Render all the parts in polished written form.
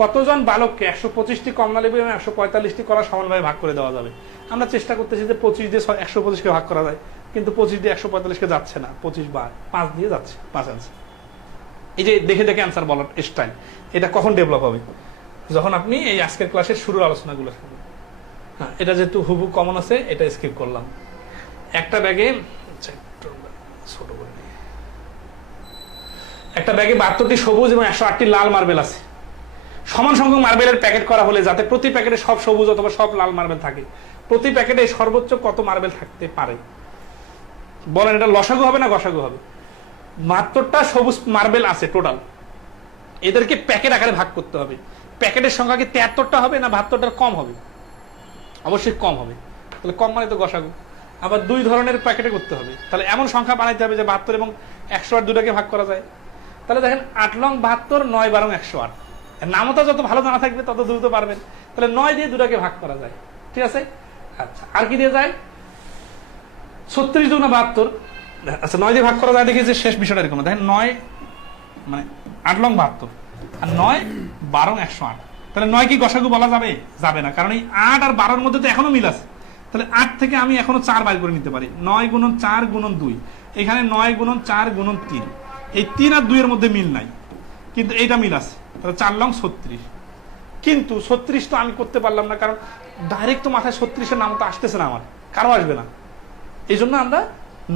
কতজন বালককে 125টি কমলালেবু এবং 145টি কলা সমানভাবে ভাগ করে দেওয়া যাবে? আমরা চেষ্টা করতেছি যে 25 দিয়ে 125কে ভাগ করা যায়, কিন্তু 25 দিয়ে 145কে যাচ্ছে না, 25 বার 5 দিয়ে যাচ্ছে, 5 আনসার। এই যে দেখে দেখে অ্যান্সার বলার স্টাইল, এটা কখন ডেভেলপ হবে? যখন আপনি এই আজকের ক্লাসের শুরুর আলোচনাগুলো শুনবেন। হ্যাঁ, এটা যেহেতু হুবু কমন আছে, এটা স্কিপ করলাম। একটা ব্যাগে ছোট করে একটা ব্যাগে 72টি সবুজ এবং 108টি লাল মার্বেল আছে। সমান সংখ্যক মার্বেলের প্যাকেট করা হলে যাতে প্রতি প্যাকেটে সব সবুজ অথবা সব লাল মার্বেল থাকে, প্রতি প্যাকেটে সর্বোচ্চ কত মার্বেল থাকতে পারে? বলেন, এটা লসাগু হবে না গসাগু হবে? 72টা সবুজ মার্বেল আছে টোটাল, এদেরকে প্যাকেট আকারে ভাগ করতে হবে। প্যাকেটের সংখ্যা কি 73টা হবে না 72টার কম হবে? অবশ্যই কম হবে, তাহলে কম মানে তো গসাগু। আবার 2 ধরনের প্যাকেটে করতে হবে, তাহলে এমন সংখ্যা বানাইতে হবে যে 72 এবং 108 দুটাকে ভাগ করা যায়। তাহলে দেখেন 8 লং 72, 9 12 108। নামতা যত ভালো জানা থাকবে তত দ্রুত পারবেন। তাহলে 9 দিয়ে দুটাকে ভাগ করা যায়, ঠিক আছে? আচ্ছা, আর কি দিয়ে যায়? 36 2 72। আচ্ছা, 9 দিয়ে ভাগ করা যায়, দেখি যে শেষ বিষয়টা এরকম। দেখেন 9 মানে 8 লং 72 আর 9 12 108। তাহলে 9 কি গসাগু বলা যাবে? যাবে না, কারণ এই 8 আর 12-র মধ্যে তো এখনো মিল আছে। তাহলে 8 থেকে আমি এখনো 4 বাইর করে নিতে পারি। 9 গুণন 4 গুণন 2, এখানে 9 গুণন 4 গুণন 3। এই 3 আর 2 এর মধ্যে মিল নাই, কিন্তু এইটা মিল আছে। তাহলে 4 লং 36। কিন্তু 36 তো আমি করতে পারলাম না, কারণ ডাইরেক্ট তো মাথায় 36-এর নাম তো আসতেছে না, আমার কারো আসবে না। এই জন্য আমরা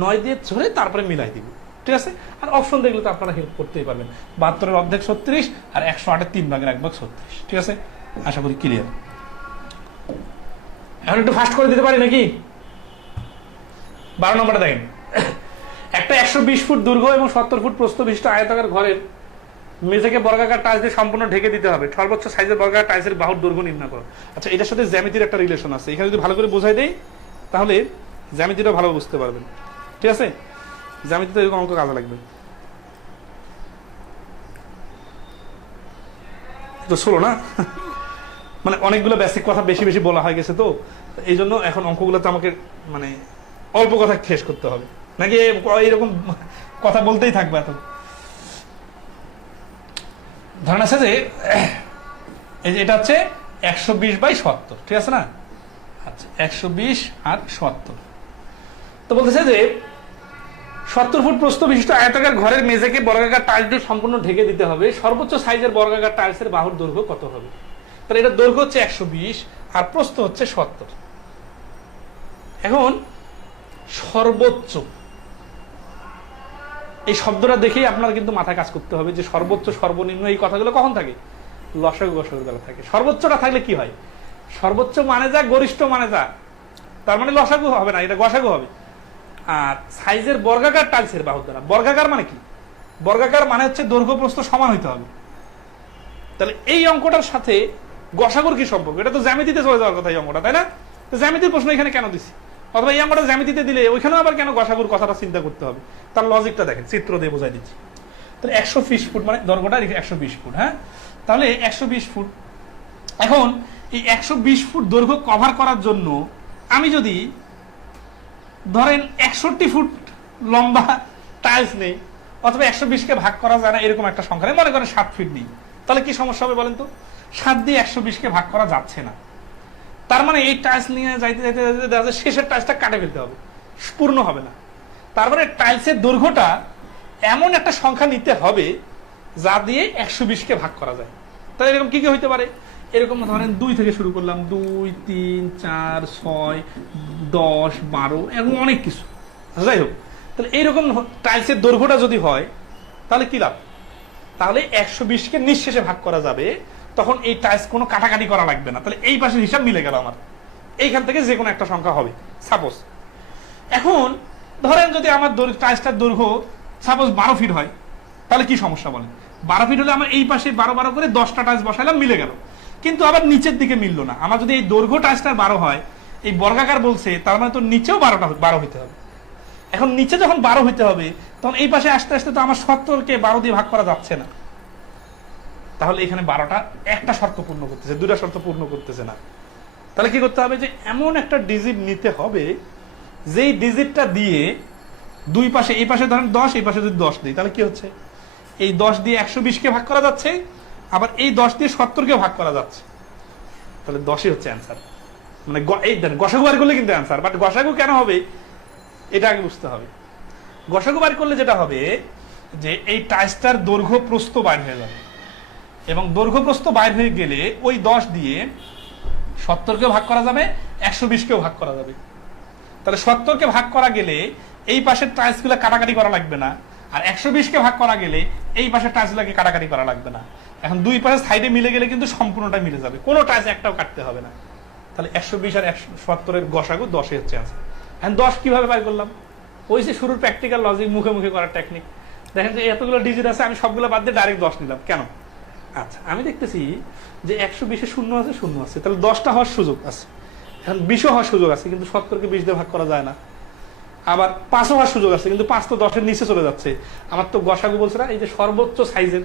9 দিয়ে ধরে তারপরে মিলাই দিব, ঠিক আছে? আর অপশন দেখলে তো আপনারা হেল্প করতেই পারবেন। 72-এর অর্ধেক 36 আর 108-এর 3 ভাগের 1 ভাগ 36, ঠিক আছে? আশা করি ক্লিয়ার। এখন একটু ফাস্ট করে দিতে পারি নাকি? 12 নম্বরটা দেখেন। একটা 120 ফুট দৈর্ঘ্য এবং 70 ফুট প্রস্থ বিশিষ্ট আয়তাকার ঘরের মেঝেকে বর্গাকার টাইলস দিয়ে সম্পূর্ণ ঢেকে দিতে হবে। সর্বোচ্চ সাইজের বর্গাকার টাইলসের বাহুর দৈর্ঘ্য নির্ণয় করো। আচ্ছা, এটার সাথে জ্যামিতির একটা রিলেশন আছে, এখানে যদি ভালো করে বোঝাই দেই তাহলে জ্যামিতিটা ভালো বুঝতে পারবেন, ঠিক আছে? জ্যামিতিতে এরকম অঙ্ক কাজে লাগবে। তো শোনো না, মানে অনেকগুলো বেসিক কথা বেশি বেশি বলা হয়ে গেছে, তো এই জন্য এখন অঙ্কগুলোতে আমাকে মানে অল্প কথা শেষ করতে হবে, নাকি এইরকম কথা বলতেই থাকবে এত? ধরেন আছে যে এই যে এটা হচ্ছে 120/70, ঠিক আছে না? আচ্ছা, 120 আর 70। তো বলতেছে যে 70 ফুট প্রস্থ বিশিষ্ট আয়তাকার ঘরের মেঝেকে বর্গাকার টাইলস দিয়ে সম্পূর্ণ ঢেকে দিতে হবে। সর্বোচ্চ সাইজের বর্গাকার টাইলসের বাহুর দৈর্ঘ্য কত হবে? তাহলে এটা দৈর্ঘ্য হচ্ছে 120 আর প্রস্থ হচ্ছে 70। এখন সর্বোচ্চ, এই শব্দটা দেখেই আপনার কিন্তু মাথায় কাজ করতে হবে যে সর্বোচ্চ সর্বনিম্ন এই কথাগুলো কখন থাকে? লসাগু গসাগুর বেলা থাকে। সর্বোচ্চটা থাকলে কি হয়? সর্বোচ্চ মানে যা, গরিষ্ঠ মানে যা, তার মানে লসাগু হবে না, এটা গসাগু হবে। আর সাইজের বর্গাকার টাইলসের বাহুর দ্বারা, বর্গাকার মানে কি? বর্গাকার মানে হচ্ছে দৈর্ঘ্য প্রস্থ সমান হইতে হবে। তাহলে এই অঙ্কটার সাথে গসাগুর কি সম্পর্ক? এটা তো জ্যামিতিতে চলে যাওয়ার কথা এই অঙ্কটা, তাই না? তো জ্যামিতির প্রশ্ন এখানে কেন দিছি? অথবা এই অঙ্কটা জ্যামিতিতে দিলে ওইখানেও আবার কেন গসাগুর কথাটা চিন্তা করতে হবে? তার লজিকটা দেখেন, চিত্র দিয়ে বোঝাই দিচ্ছি। তাহলে 120 ফুট মানে দৈর্ঘ্যটা 120 ফুট, হ্যাঁ? তাহলে 120 ফুট। এখন এই 120 ফুট দৈর্ঘ্য কভার করার জন্য আমি যদি ধরেন 61 ফুট লম্বা টাইলস নেই, অথবা 120কে ভাগ করা যায় না এরকম একটা সংখ্যা নেই, মনে করেন 7 ফিট নেই, তাহলে কি সমস্যা হবে বলেন তো? 7 দিয়ে 120কে ভাগ করা যাচ্ছে না। তার মানে এই টাইলস নিয়ে যাইতে যাইতে দেখা যায় শেষের টাইলসটা কাটে ফেলতে হবে, পূর্ণ হবে না। তার মানে টাইলসের দৈর্ঘ্যটা এমন একটা সংখ্যা নিতে হবে যা দিয়ে 120কে ভাগ করা যায়। তাহলে এরকম কি কি হইতে পারে? এরকম ধরেন 2 থেকে শুরু করলাম, 2 3 4 6 10 12 এরকম অনেক কিছু, যাই হোক। তাহলে এইরকম টাইলসের দৈর্ঘ্যটা যদি হয় তাহলে কি লাভ? তাহলে 120কে নিঃশেষে ভাগ করা যাবে, তখন এই টাইলস কোনো কাটাকাটি করা লাগবে না। তাহলে এই পাশের হিসাব মিলে গেল আমার, এইখান থেকে যে কোনো একটা সংখ্যা হবে সাপোজ। এখন ধরেন যদি আমার টাইলসটার দৈর্ঘ্য সাপোজ 12 ফিট হয়, তাহলে কি সমস্যা বলেন? 12 ফিট হলে আমার এই পাশে 12 12 করে 10টা টাইলস বসাইলাম, মিলে গেল। কিন্তু আবার নিচের দিকে মিললো না। আমার যদি এই দৈর্ঘ্য টাইলসটার 12 হয়, এই বর্গাকার বলছে, তার মানে তো নিচেও 12 হইতে হবে। এখন নিচে যখন 12 হইতে হবে, তখন এই পাশে আসতে আসতে তো আমার 70কে 12 দিয়ে ভাগ করা যাচ্ছে না। তাহলে এখানে 12টা একটা শর্ত পূর্ণ করতেছে, 2টা শর্ত পূর্ণ করতেছে না। তাহলে কি করতে হবে? যে এমন একটা ডিজিট নিতে হবে যেই ডিজিটটা দিয়ে দুই পাশে, এই পাশে ধরেন 10, এই পাশে যদি 10 দিই, তাহলে কি হচ্ছে? এই 10 দিয়ে 120কে ভাগ করা যাচ্ছে, আবার এই 10 দিয়ে 70-কে ভাগ করা যাচ্ছে, তাহলে 10ই হচ্ছে অ্যান্সার। মানে এই গসাগু বার করলে কিন্তু অ্যান্সার, বাট গসাগু কেন হবে এটা আগে বুঝতে হবে। গসাগু বার করলে যেটা হবে যে এই টাইসটার দৈর্ঘ্য প্রস্থ বাইর হয়ে যাবে, এবং দৈর্ঘ্য প্রস্থ বাইর হয়ে গেলে ওই 10 দিয়ে 70-কে ভাগ করা যাবে, 120-কেও ভাগ করা যাবে। তাহলে 70-কে ভাগ করা গেলে এই পাশের টাইলসগুলো কাটাকাটি করা লাগবে না, আর 120-কে ভাগ করা গেলে এই পাশের টাইলসগুলোকে কাটাকাটি করা লাগবে না। এখন দুই পাশে সাইডে মিলে গেলে কিন্তু সম্পূর্ণটা মিলে যাবে, কোনো টাইলস একটাও কাটতে হবে না। তাহলে 120 আর 170-এর গসাগু 10-ই হচ্ছে অ্যান্সার। এখন 10 কিভাবে বের করলাম? ওই যে শুরুর প্র্যাকটিক্যাল লজিক, মুখে মুখে করার টেকনিক। দেখেন যে এতগুলো ডিজিট আছে, আমি সবগুলো বাদ দিয়ে ডাইরেক্ট 10 নিলাম কেন? আচ্ছা, আমি দেখতেছি যে 120-এ শূন্য আছে, শূন্য আছে, তাহলে 10টা হওয়ার সুযোগ আছে। এখন 20ও হওয়ার সুযোগ আছে, কিন্তু 70-কে 20 দিয়ে ভাগ করা যায় না। আবার 5ও হওয়ার সুযোগ আছে, কিন্তু 5 তো 10-এর নিচে চলে যাচ্ছে। আমার তো গসাগু বলছে না, এই যে সর্বোচ্চ সাইজের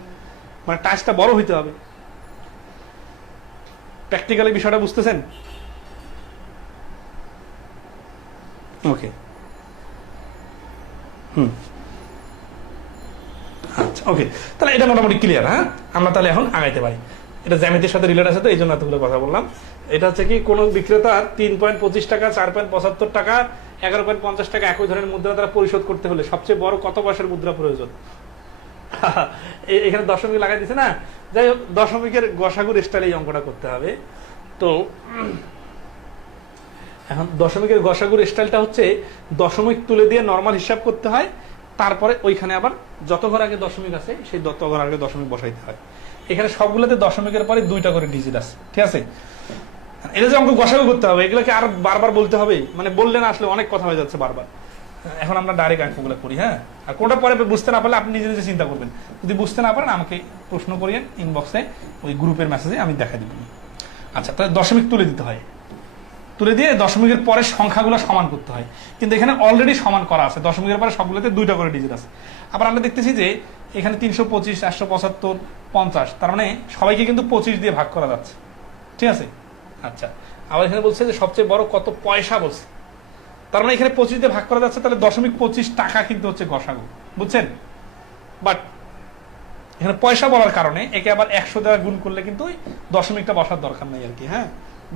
মানে টাচটা বড় হইতে হবে। প্র্যাকটিক্যালি বিষয়টা বুঝতেছেন? ওকে, আচ্ছা ওকে, তাহলে এটা মোটামুটি ক্লিয়ার। হ্যাঁ, আমরা তাহলে এখন আগাইতে পারি। এটা জ্যামিতির সাথে রিলেট আছে, তো এই জন্য এতগুলো কথা বললাম। এটা হচ্ছে কি, কোন বিক্রেতা 3.25 টাকা, 4.75 টাকা, 11.50 টাকা একই ধরনের মুদ্রা দ্বারা পরিশোধ করতে হলে সবচেয়ে বড় কত পয়সার মুদ্রা প্রয়োজন? এখানে দশমিক লাগাই দিছে না। যাই হোক, দশমিকের গসাগুর স্টাইলে এই অঙ্কটা করতে হবে। তো এখন দশমিকের গসাগুর স্টাইলটা হচ্ছে দশমিক তুলে দিয়ে নরমাল হিসাব করতে হয়, তারপরে ওইখানে আবার যত ঘর আগে দশমিক আছে সেই তত ঘর আগে দশমিক বসাইতে হয়। এখানে সবগুলোতে দশমিকের পরে 2টা করে ডিজিট আছে, ঠিক আছে? এটা যে অঙ্ক গসাগু করতে হবে, এগুলোকে আর বারবার বলতে হবে, মানে বললে না আসলে অনেক কথা হয়ে যাচ্ছে বারবার। এখন আমরা ডাইরেক্ট অঙ্কগুলো করি। হ্যাঁ, আর কোনটা পরে বুঝতে না পারলে আপনি নিজে নিজে চিন্তা করবেন। যদি বুঝতে না পারেন আমাকে প্রশ্ন করিয়েন ইনবক্সে, ওই গ্রুপের মেসেজে আমি দেখা দিব। আচ্ছা, তাহলে দশমিক তুলে দিতে হয়, তুলে দিয়ে দশমিকের পরে সংখ্যাগুলো সমান করতে হয়, কিন্তু এখানে অলরেডি সমান করা আছে। দশমিকের পরে সবগুলোতে 2টা করে ডিজিট আছে। আবার আমরা দেখতেছি যে এখানে 325, 875, 50, তার মানে সবাইকে কিন্তু 25 দিয়ে ভাগ করা যাচ্ছে, ঠিক আছে? আচ্ছা, আবার এখানে বলছে যে সবচেয়ে বড় কত পয়সা বলছে, তার মানে এখানে 25 দিয়ে ভাগ করা যাচ্ছে, তাহলে 0.25 টাকা কিন্তু হচ্ছে গসাগু, বুঝছেন? বাট এখানে পয়সা বলার কারণে একে আবার 100 দ্বারা গুণ করলে কিন্তু ওই দশমিকটা বসার দরকার নেই আর কি। হ্যাঁ,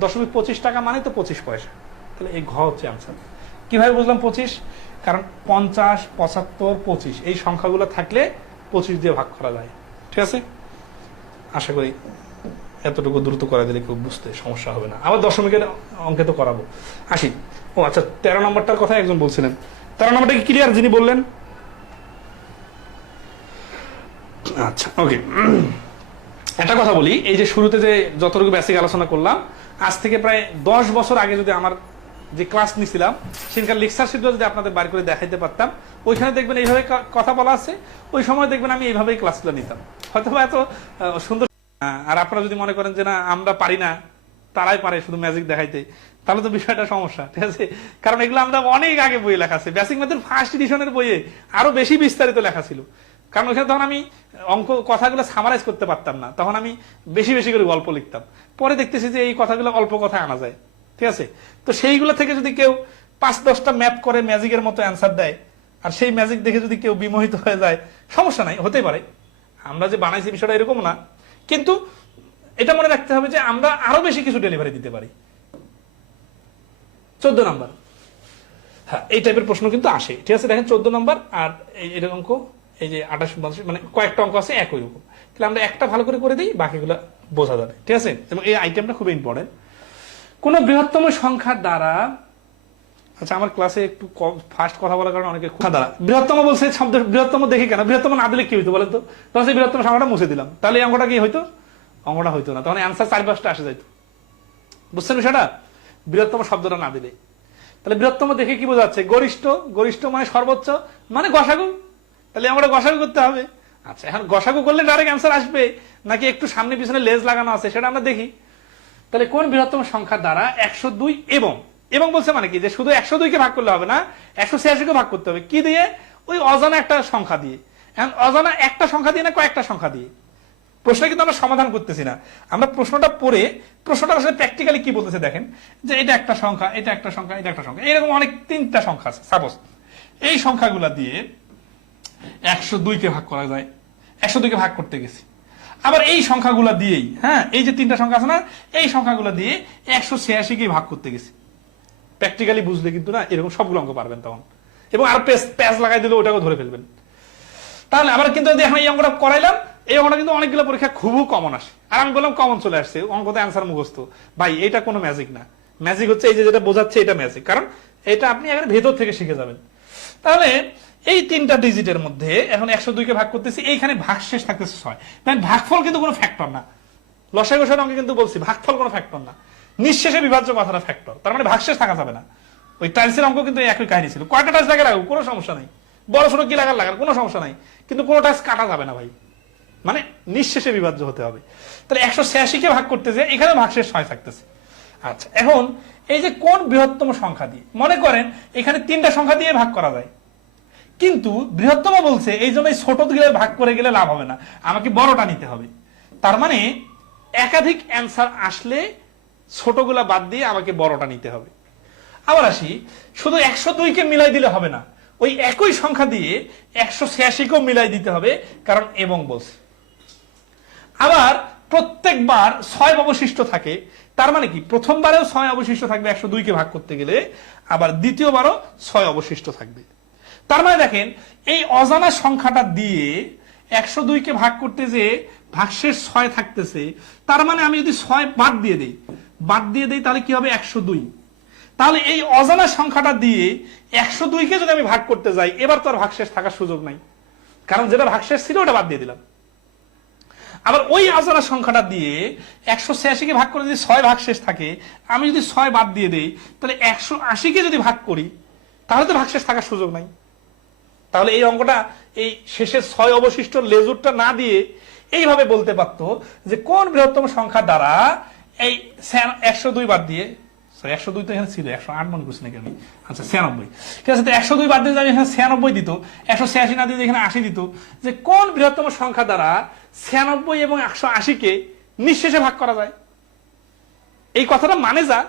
0.25 টাকা মানে তো 25 পয়সা, তাহলে এই ঘ হচ্ছে আনসার। কিভাবে বুঝলাম 25? কারণ 50, 75, 25 এই সংখ্যাগুলো থাকলে 25 দিয়ে ভাগ করা যায়, ঠিক আছে? আশা করি এতটুকু দ্রুত করে দিলে কেউ বুঝতে সমস্যা হবে না। আবার দশমিকের অঙ্কে তো করাবো। আসি, ও আচ্ছা, 13 নম্বরটার কথা একজন বলছিলেন। 13 নম্বরটা কি ক্লিয়ার যিনি বললেন? আচ্ছা ওকে, একটা কথা বলি, এই যে শুরুতে যে যতটুকু বেসিক আলোচনা করলাম, আজ থেকে প্রায় 10 বছর আগে যদি আমার যে ক্লাস নিছিলাম সেখানকার লেকচার শিটটা যদি আপনাদের বাইর করে দেখাইতে পারতাম, ওইখানে দেখবেন এইভাবে কথা বলা আছে, ওই সময় দেখবেন আমি এইভাবেই ক্লাসগুলো নিতাম, হয়তো এত সুন্দর। আর আপনারা যদি মনে করেন যে না আমরা পারি না, তারাই পারে শুধু ম্যাজিক দেখাইতে, তাহলে তো বিষয়টা সমস্যা, ঠিক আছে? কারণ এগুলো আমরা অনেক আগে বইয়ে লেখা আছে, বেসিক ম্যাথের ফার্স্ট এডিশনের বইয়ে আরো বেশি বিস্তারিত লেখা ছিল। কারণ ওখানে তখন আমি অঙ্ক কথাগুলো সামারাইজ করতে পারতাম না, তখন আমি বেশি বেশি করে গল্প লিখতাম। পরে দেখতেছি যে এই কথাগুলো অল্প কথায় আনা যায়, ঠিক আছে? তো সেইগুলো থেকে যদি কেউ 5-10টা ম্যাপ করে ম্যাজিকের মতো অ্যান্সার দেয়, আর সেই ম্যাজিক দেখে যদি কেউ বিমোহিত হয়ে যায়, সমস্যা নাই, হতে পারে। আমরা যে বানাইছি বিষয়টা এরকম না, কিন্তু এটা মনে রাখতে হবে যে আমরা আরো বেশি কিছু ডেলিভারি দিতে পারি। 14 নম্বর, হ্যাঁ এই টাইপের প্রশ্ন কিন্তু আসে, ঠিক আছে? দেখেন 14 নম্বর আর এই অঙ্ক, এই যে 28, মানে কয়েকটা অঙ্ক আছে একই রকম, তাহলে আমরা একটা ভালো করে দিই, বাকিগুলো বোঝা যাবে, ঠিক আছে? এবং এই আইটেমটা খুব ইম্পর্টেন্ট। কোন বৃহত্তম সংখ্যার দ্বারা, আচ্ছা আমার ক্লাসে একটু ফাস্ট কথা বলার কারণে অনেকে দ্বারা বৃহত্তম বলছে, শব্দ বৃহত্তম দেখি কেন, বৃহত্তম না দিলে কি হইতো বলেন তো? তখন সেই বৃহত্তম সংখ্যাটা মুছে দিলাম, তাহলে এই অঙ্কটা কি হইতো? অঙ্কটা হইতো না, তখন অ্যান্সার 4-5টা আসে যাইতো। বুঝছেন বিষয়টা? বৃহত্তম শব্দটা না দিলে, তাহলে বৃহত্তম দেখে কি বোঝাচ্ছে? গরিষ্ঠ, গরিষ্ঠ মানে সর্বোচ্চ, মানে গসাগু, তাহলে আমরা গসাগু করতে হবে। আচ্ছা, এখন গসাগু করলে ডাইরেক্ট অ্যান্সার আসবে নাকি একটু সামনে পিছনে লেজ লাগানো আছে সেটা আমরা দেখি। তাহলে কোন বৃহত্তম সংখ্যার দ্বারা 102 এবং বলছে মানে কি, যে শুধু 102-কে ভাগ করলে হবে না, 186-কে ভাগ করতে হবে। কি দিয়ে? ওই অজানা একটা সংখ্যা দিয়ে। এখন অজানা একটা সংখ্যা দিয়ে না কয়েকটা সংখ্যা দিয়ে? প্রশ্ন কিন্তু আমরা সমাধান করতেছি না, আমরা প্রশ্নটা পড়ে প্রশ্নটা আসলে প্র্যাকটিক্যালি কি বলতেছে দেখেন, যে এটা একটা সংখ্যা, এটা একটা সংখ্যা, এটা একটা সংখ্যা, এরকম অনেক 3টা সংখ্যা আছে সাপোজ। এই সংখ্যাগুলা দিয়ে 102-কে ভাগ করা যায়। 102-কে ভাগ করতে গেছি, আবার এই সংখ্যাগুলো দিয়েই, হ্যাঁ এই যে তিনটা সংখ্যা আছে না, এই সংখ্যাগুলো দিয়ে 186 কে ভাগ করতে গেছি। প্র্যাকটিক্যালি বুঝলে কিন্তু না এরকম সবগুলো অঙ্ক পারবেন তখন, এবং আর প্যাচ লাগাই দিলে ওটাকে ধরে ফেলবেন। তাহলে আবার কিন্তু এখন এই অঙ্কটা করাইলাম, এই অঙ্কটা কিন্তু অনেকগুলো পরীক্ষা খুব কমন আসে, আর আমি বললাম কমন চলে আসছে, অঙ্কতে অ্যান্সার মুখস্থ। ভাই এটা কোনো ম্যাজিক না, ম্যাজিক হচ্ছে এই যে যেটা বোঝাচ্ছে এটা ম্যাজিক, কারণ এটা আপনি একবার ভেতর থেকে শিখে যাবেন। তাহলে এই তিনটা ডিজিটের মধ্যে এখন 102 কে ভাগ করতেছি, এইখানে ভাগশেষ থাকতেছে 6। তাই ভাগফল কিন্তু কোনো ফ্যাক্টর না, লসাই গোসাইয়ের অঙ্কে কিন্তু বলছি ভাগফল কোনো ফ্যাক্টর না, নিঃশেষে বিভাজ্য কথাটা ফ্যাক্টর, তার মানে ভাগশেষ থাকা যাবে না। ওই টাইলসের অঙ্ক কিন্তু একই কাহিনী ছিল, কয়টা টাইলস লাগে লাগাবো কোনো সমস্যা নাই, বড় ছোট কি লাগার কোনো সমস্যা নাই, কিন্তু কোনো টাইলস কাটা যাবে না ভাই, মানে নিঃশেষে বিভাজ্য হতে হবে। তাহলে 186 কে ভাগ করতে যে এখানে ভাগশেষ 6 থাকতেছে। আচ্ছা এখন এই যে কোন বৃহত্তম সংখ্যা দিয়ে, মনে করেন এখানে তিনটা সংখ্যা দিয়ে ভাগ করা যায়, কিন্তু বৃহত্তম বলছে এই জন্য ছোট দিকে ভাগ করে গেলে লাভ হবে না, আমাকে বড়টা নিতে হবে। তার মানে একাধিক অ্যান্সার আসলে ছোটগুলা বাদ দিয়ে আমাকে বড়টা নিতে হবে। আবার আসি, শুধু 102 কে মিলাই দিলে হবে না, ওই একই সংখ্যা দিয়ে 186 কেও মিলাই দিতে হবে, কারণ এবং বলছে। আবার প্রত্যেকবার 6 অবশিষ্ট থাকে, তার মানে কি প্রথমবারেও 6 অবশিষ্ট থাকবে 102 কে ভাগ করতে গেলে, আবার দ্বিতীয়বারও 6 অবশিষ্ট থাকবে। তার মানে দেখেন এই অজানা সংখ্যাটা দিয়ে 102 কে ভাগ করতে যে ভাগশেষ 6 থাকতেছে, তার মানে আমি যদি 6 বাদ দিয়ে দেই তাহলে কি হবে 102। তাহলে এই অজানা সংখ্যাটা দিয়ে 102 কে যদি আমি ভাগ করতে যাই, এবার তো আর ভাগশেষ থাকার সুযোগ নাই, কারণ যেটা ভাগশেষ ছিল ওটা বাদ দিয়ে দিলাম। আবার ওই অজানা সংখ্যাটা দিয়ে 186 কে ভাগ করে যদি 6 ভাগশেষ থাকে, আমি যদি 6 বাদ দিয়ে দেই, তাহলে 180 কে যদি ভাগ করি তাহলে তো ভাগশেষ থাকার সুযোগ নাই। তাহলে এই অঙ্কটা এই শেষের 6 অবশিষ্ট লেজুরটা না দিয়ে এইভাবে বলতে পারতো যে কোন বৃহত্তম সংখ্যা দ্বারা এই 102 বাদ দিয়ে, 102 তো এখানে ছিল, 108 মনে করছি নাকি আমি, আচ্ছা 96, ঠিক আছে। তো 102 বাদ দিয়ে এখানে 96 দিত, 186 না দিয়ে এখানে 80 দিত, যে কোন বৃহত্তম সংখ্যা দ্বারা 96 এবং 180 কে নিঃশেষে ভাগ করা যায়, এই কথাটা মানে যা।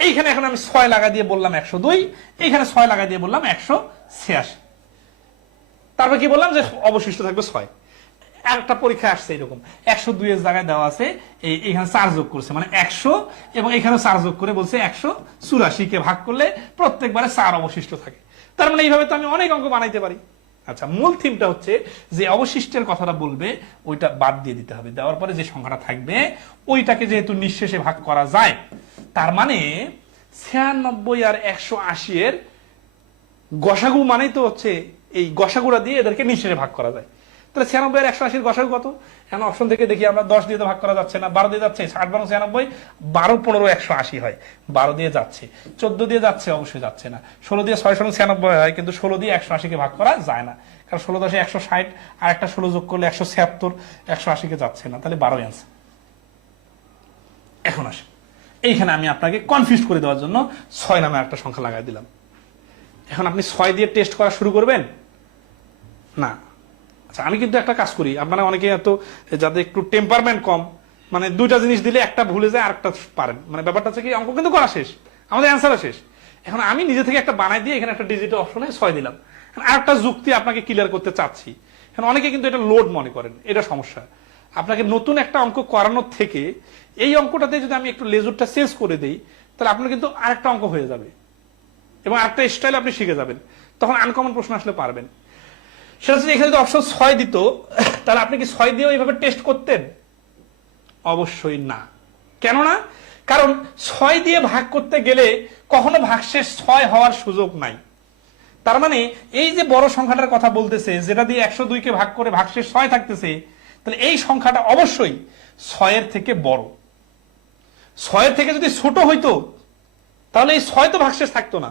এইখানে এখন আমি 6 লাগা দিয়ে বললাম 102, এইখানে 6 লাগা দিয়ে বললাম 186, তারপর কি বললাম যে অবশিষ্ট থাকবে 6। একটা পরীক্ষা আসছে এরকম 102 এর জায়গায় দেওয়া আছে এইখানে 4 যোগ করছে, মানে 100, এবং এখানে 4 যোগ করে বলছে 184 কে ভাগ করলে প্রত্যেকবারে 4 অবশিষ্ট থাকে। তার মানে এইভাবে তো আমি অনেক অঙ্ক বানাইতে পারি। আচ্ছা মূল থিমটা হচ্ছে যে অবশিষ্টের কথাটা বলবে ওইটা বাদ দিয়ে দিতে হবে, দেওয়ার পরে যে সংখ্যাটা থাকবে ওইটাকে যেহেতু নিঃশেষে ভাগ করা যায়, তার মানে 96 আর 180 এর গসাগু মানেই তো হচ্ছে এই গসাগুড়া দিয়ে এদেরকে নিঃশেষে ভাগ করা যায়। তাহলে 96 আর 180 গসাগু কত? এখন অপশন থেকে দেখি আমরা, 10 দিয়ে তো ভাগ করা যাচ্ছে না, 12 দিয়ে যাচ্ছে, 60 12 96, 12 15 180 হয়, 12 দিয়ে যাচ্ছে, 14 দিয়ে যাচ্ছে, অবশ্যই যাচ্ছে না, 16 দিয়ে 6 96 হয়, কিন্তু 16 দিয়ে 180 কে ভাগ করা যায় না, কারণ 16 10 160, আর একটা 16 যোগ করলে 176, 180 কে যাচ্ছে না, তাহলে 12 অ্যান্সার। এখন আসে এইখানে আমি আপনাকে কনফিউজ করে দেওয়ার জন্য 6 নামে একটা সংখ্যা লাগাই দিলাম। এখন আপনি 6 দিয়ে টেস্ট করা শুরু করবেন না। আচ্ছা আমি কিন্তু একটা কাজ করি, আপনারা অনেকে এত যাদের একটু টেম্পারমেন্ট কম, মানে দুইটা জিনিস দিলে একটা ভুলে যায় আরেকটা পারেন, মানে ব্যাপারটা হচ্ছে কি অঙ্ক কিন্তু করা শেষ, আমাদের অ্যান্সারও শেষ। এখন আমি নিজে থেকে একটা বানাই দিয়ে এখানে একটা ডিজিটাল অপশনে 6 দিলাম, আরেকটা যুক্তি আপনাকে ক্লিয়ার করতে চাচ্ছি। এখন অনেকে কিন্তু এটা লোড মনে করেন, এটা সমস্যা। আপনাকে নতুন একটা অঙ্ক করানোর থেকে এই অঙ্কটাতে যদি আমি একটু লেজুরটা চেঞ্জ করে দিই, তাহলে আপনার কিন্তু আরেকটা অঙ্ক হয়ে যাবে এবং আরেকটা স্টাইল আপনি শিখে যাবেন, তখন আনকমন প্রশ্ন আসলে পারবেন। সেটা হচ্ছে এখানে যদি অপশন 6 দিত, তাহলে আপনি কি 6 দিয়েও এইভাবে টেস্ট করতেন? অবশ্যই না। কেন না? কারণ 6 দিয়ে ভাগ করতে গেলে কখনো ভাগশেষ 6 হওয়ার সুযোগ নাই। তার মানে এই যে বড় সংখ্যাটার কথা বলতেছে, যেটা দিয়ে 102 কে ভাগ করে ভাগশেষ 6 থাকতেছে, তাহলে এই সংখ্যাটা অবশ্যই 6 এর থেকে বড়। 6 এর থেকে যদি ছোট হইতো তাহলে এই 6 তো ভাগশেষ থাকতো না।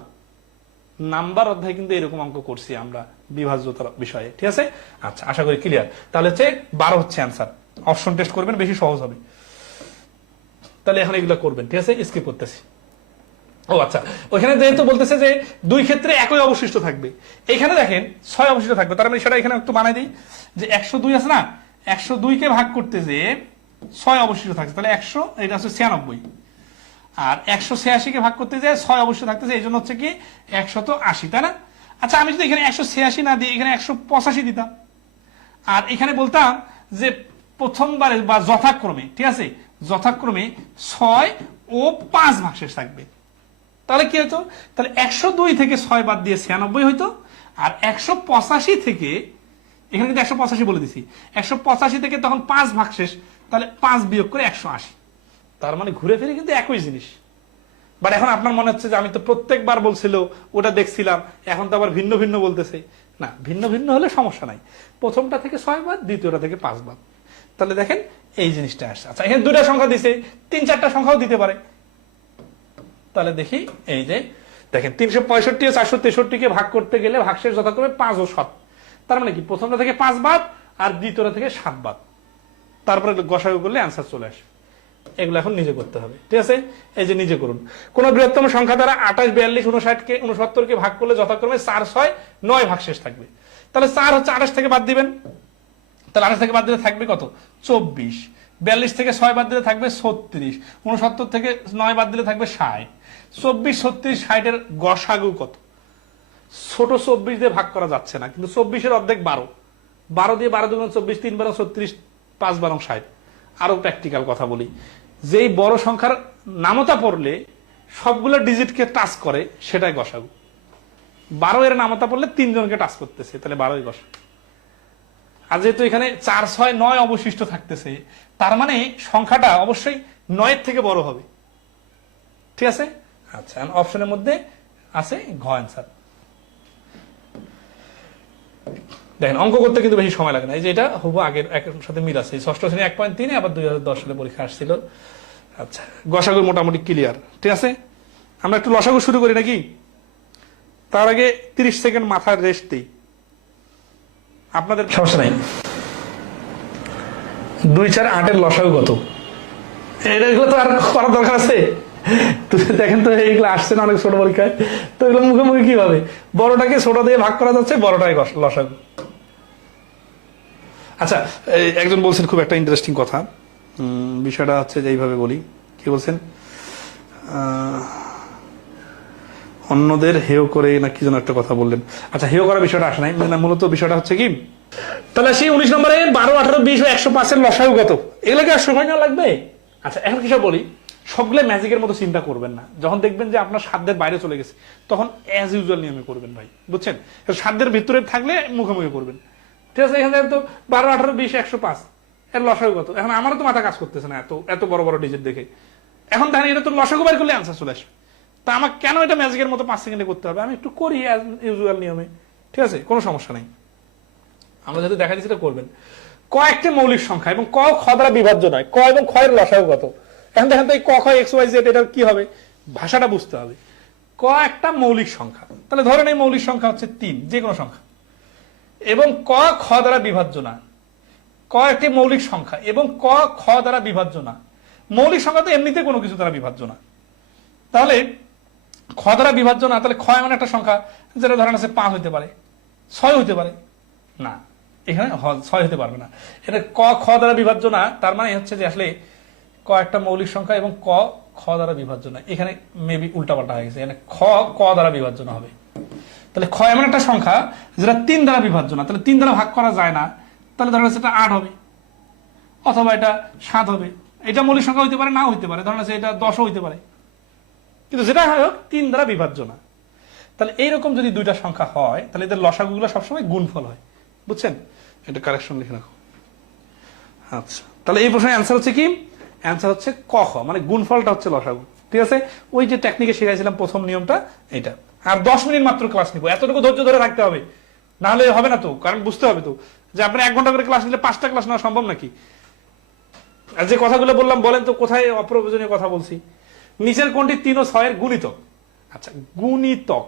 নাম্বার অধ্যায় কিন্তু এরকম অঙ্ক করছি আমরা বিভাজ্যতার বিষয়ে, ঠিক আছে? আচ্ছা আশা করি ক্লিয়ার। তাহলে হচ্ছে 12 হচ্ছে অ্যান্সার। অপশন টেস্ট করবেন, বেশি সহজ হবে। তাহলে এখন এগুলো করবেন, ঠিক আছে? স্কিপ করতেছি। ও আচ্ছা, ওইখানে যেহেতু বলতেছে যে দুই ক্ষেত্রে একই অবশিষ্ট থাকবে, এখানে দেখেন 6 অবশিষ্ট থাকবে, তার মানে সেটা এখানে একটু বানাই দিই যে 102 আছে না, 102 কে ভাগ করতে যে 6 অবশিষ্ট থাকছে, তাহলে 100, এটা হচ্ছে 96, আর 186 কে ভাগ করতে যায় 6 অবশ্যই থাকতেছে, এই জন্য হচ্ছে কি 180, তাই না? আচ্ছা আমি যদি এখানে 186 না দিই, এখানে 185 দিতাম, আর এখানে বলতাম যে প্রথমবারে বা যথাক্রমে, ঠিক আছে, যথাক্রমে 6 ও 5 ভাগশেষ থাকবে। তাহলে কি হতো, তাহলে 102 থেকে 6 বাদ দিয়ে 96 হইতো, আর 185 থেকে, এখানে কিন্তু 185 বলে দিছি, 185 থেকে তখন 5 ভাগশেষ, তাহলে 5 বিয়োগ করে 180। তার মানে ঘুরে ফিরে কিন্তু একই জিনিস। বাট এখন আপনার মনে হচ্ছে যে আমি তো প্রত্যেকবার বলছিল ওটা দেখছিলাম, এখন তো আবার ভিন্ন ভিন্ন বলতেছে। না, ভিন্ন ভিন্ন হলে সমস্যা নাই, প্রথমটা থেকে 6 বাদ, দ্বিতীয়টা থেকে 5 বাদ। তাহলে দেখেন এই জিনিসটা আসছে। আচ্ছা, এখানে দুইটা সংখ্যা দিছে, 3-4টা সংখ্যাও দিতে পারে। তাহলে দেখি, এই যে দেখেন 365 ও 463 কে ভাগ করতে গেলে ভাগশেষ যথাক্রমে 5 ও 7। তার মানে কি প্রথমটা থেকে 5 বাদ আর দ্বিতীয়টা থেকে 7 বাদ, তারপরে গসাগু করলে অ্যান্সার চলে আসে। এগুলো এখন নিজে করতে হবে, ঠিক আছে? এই যে নিজে করুন। কোন বৃহত্তম সংখ্যা দ্বারা 28, 42, 59 কে 69 কে ভাগ করলে যথাক্রমে 4, 6, 9 ভাগশেষ থাকবে। তাহলে 4 হচ্ছে 28 থেকে বাদ দিবেন, তাহলে 28 থেকে বাদ দিলে থাকবে কত? 24। 42 থেকে 6 বাদ দিলে থাকবে 36। 69 থেকে 9 বাদ দিলে থাকবে 60। 24, 36, 60 এর গসাগু কত? ছোট 24 দিয়ে ভাগ করা যাচ্ছে না, কিন্তু 24 এর অর্ধেক 12। 12 দিয়ে 12 দুগুণ 24, 3 12 36, 5 12 60। আরো প্র্যাকটিক্যাল কথা বলি, যেই বড় সংখ্যার নামতা পড়লে সবগুলো ডিজিটকে টাচ করে সেটাই গসাগু। 12 এর নামতা পড়লে 3 জনকে টাচ করতেছে, তাহলে 12ই গসাগু। আর যেহেতু এখানে 4, 6, 9 অবশিষ্ট থাকতেছে, তার মানে সংখ্যাটা অবশ্যই 9 থেকে বড় হবে, ঠিক আছে? আচ্ছা, অপশনের মধ্যে আছে ঘ অ্যান্সার। দেখেন অঙ্ক করতে কিন্তু বেশি সময় লাগে না, এই যে এটা হবু আগের একের সাথে মিল আছে। 6ষ্ঠ শ্রেণী 1.3 আবার 2010 সালে পরীক্ষা আসছিল। আচ্ছা, গসাগু মোটামুটি ক্লিয়ার, ঠিক আছে? আমরা একটু লসাগু শুরু করি নাকি? তার আগে 30 সেকেন্ড মাথার রেস্ট দিই, আপনাদের সমস্যা নাই। 2, 4, 8 এর লসাগু কত? এগুলো তো আর করার দরকার আছে? দেখেন তো এইগুলো আসছে না অনেক ছোট পরীক্ষায়, তো এগুলো মুখে মুখে কি হবে? বড়টাকে ছোট দিয়ে ভাগ করা যাচ্ছে, বড়টাই লসাগু। আচ্ছা, একজন বলছেন খুব একটা ইন্টারেস্টিং কথা, বিষয়টা হচ্ছে যে এইভাবে বলি, কি বলছেন, অন্যদের হেয় করে না কি যেন একটা কথা বললেন। আচ্ছা, হেয় করা বিষয়টা আসে নাই, মূলত বিষয়টা হচ্ছে কি, তাহলে সেই 19 নম্বরে 12, 18, 20 ও 105 এর লসাগু কত? এগুলোকে আর সময় নেওয়া লাগবে? আচ্ছা, এখন কিসব বলি, সবগুলো ম্যাজিকের মতো চিন্তা করবেন না। যখন দেখবেন যে আপনার সাধ্যের বাইরে চলে গেছে, তখন অ্যাজ ইউজুয়াল নিয়মে করবেন ভাই, বুঝছেন? সাধ্যের ভিতরে থাকলে মুখোমুখি করবেন, ঠিক আছে? এখানে তো 12, 18, 20, 105 এর লসাগু কত? এখন আমারও তো মাথা কাজ করতেছে না এত এত বড় বড় ডিজিট দেখে। এখন দেখেন এটা তো লসাগু বের করলে অ্যান্সার চলে আসবে, তা আমার কেন এটা ম্যাজিকের মতো 5 সেকেন্ডে করতে হবে? আমি একটু করি অ্যাজ ইউজুয়াল নিয়মে, ঠিক আছে? কোনো সমস্যা নেই। আমরা যদি দেখা দিচ্ছি এটা করবেন। ক একটা মৌলিক সংখ্যা এবং ক খ দ্বারা বিভাজ্য নয়, ক এবং খ এর লসাগু কত? এখন দেখেন তো এই ক খ এক্স ওয়াই জেড এটার কি হবে, ভাষাটা বুঝতে হবে। ক একটা মৌলিক সংখ্যা, তাহলে ধরেন এই মৌলিক সংখ্যা হচ্ছে 3, যে কোনো সংখ্যা, এবং ক খ দ্বারা বিভাজ্য না। ক একটি মৌলিক সংখ্যা এবং ক খ দ্বারা বিভাজ্য না। মৌলিক সংখ্যা তো এমনিতে কোনো কিছু দ্বারা বিভাজ্য না, তাহলে খ দ্বারা বিভাজ্য না, তাহলে খ এমন একটা সংখ্যা যেটা ধরেন আছে 5 হইতে পারে, 6 হইতে পারে না, এখানে 6 হতে পারবে না। এটা ক খ দ্বারা বিভাজ্য না, তার মানে হচ্ছে যে আসলে ক একটা মৌলিক সংখ্যা এবং ক খ দ্বারা বিভাজ্য না। এখানে মেবি উল্টাপাল্টা হয়ে গেছে, এখানে খ ক দ্বারা বিভাজ্য না হবে। তাহলে খ এমন একটা সংখ্যা যেটা 3 দ্বারা বিভাজ্য না, তাহলে 3 দ্বারা ভাগ করা যায় না, তাহলে ধরেন এটা 8 হবে, অথবা এটা 7 হবে। এটা মৌলিক সংখ্যা হইতে পারে, না হইতে পারে, ধরেন এটা 10ও হইতে পারে, কিন্তু যেটা হয় হোক 3 দ্বারা বিভাজ্য না। তাহলে এইরকম যদি দুইটা সংখ্যা হয়, তাহলে এদের লসাগুগুলো সবসময় গুণফল হয়, বুঝছেন? এটা কারেকশন লিখে রাখো। আচ্ছা, তাহলে এই প্রশ্নের অ্যান্সার হচ্ছে কি? অ্যান্সার হচ্ছে ক খ, মানে গুণফলটা হচ্ছে লসাগু, ঠিক আছে? ওই যে টেকনিকে শিখাইছিলাম প্রথম নিয়মটা, এটা। আর 10 মিনিট মাত্র ক্লাস নিব, এতটুকু ধৈর্য ধরে রাখতে হবে, না হলে হবে না তো। কারণ বুঝতে হবে তো যে আপনার 1 ঘন্টা করে ক্লাস নিলে 5টা ক্লাস নেওয়া সম্ভব নাকি? আর যে কথাগুলো বললাম, বলেন তো কোথায় অপ্রয়োজনীয় কথা বলছি? নিচের কোনটি 3 ও 6 এর গুণিতক? আচ্ছা, গুণিতক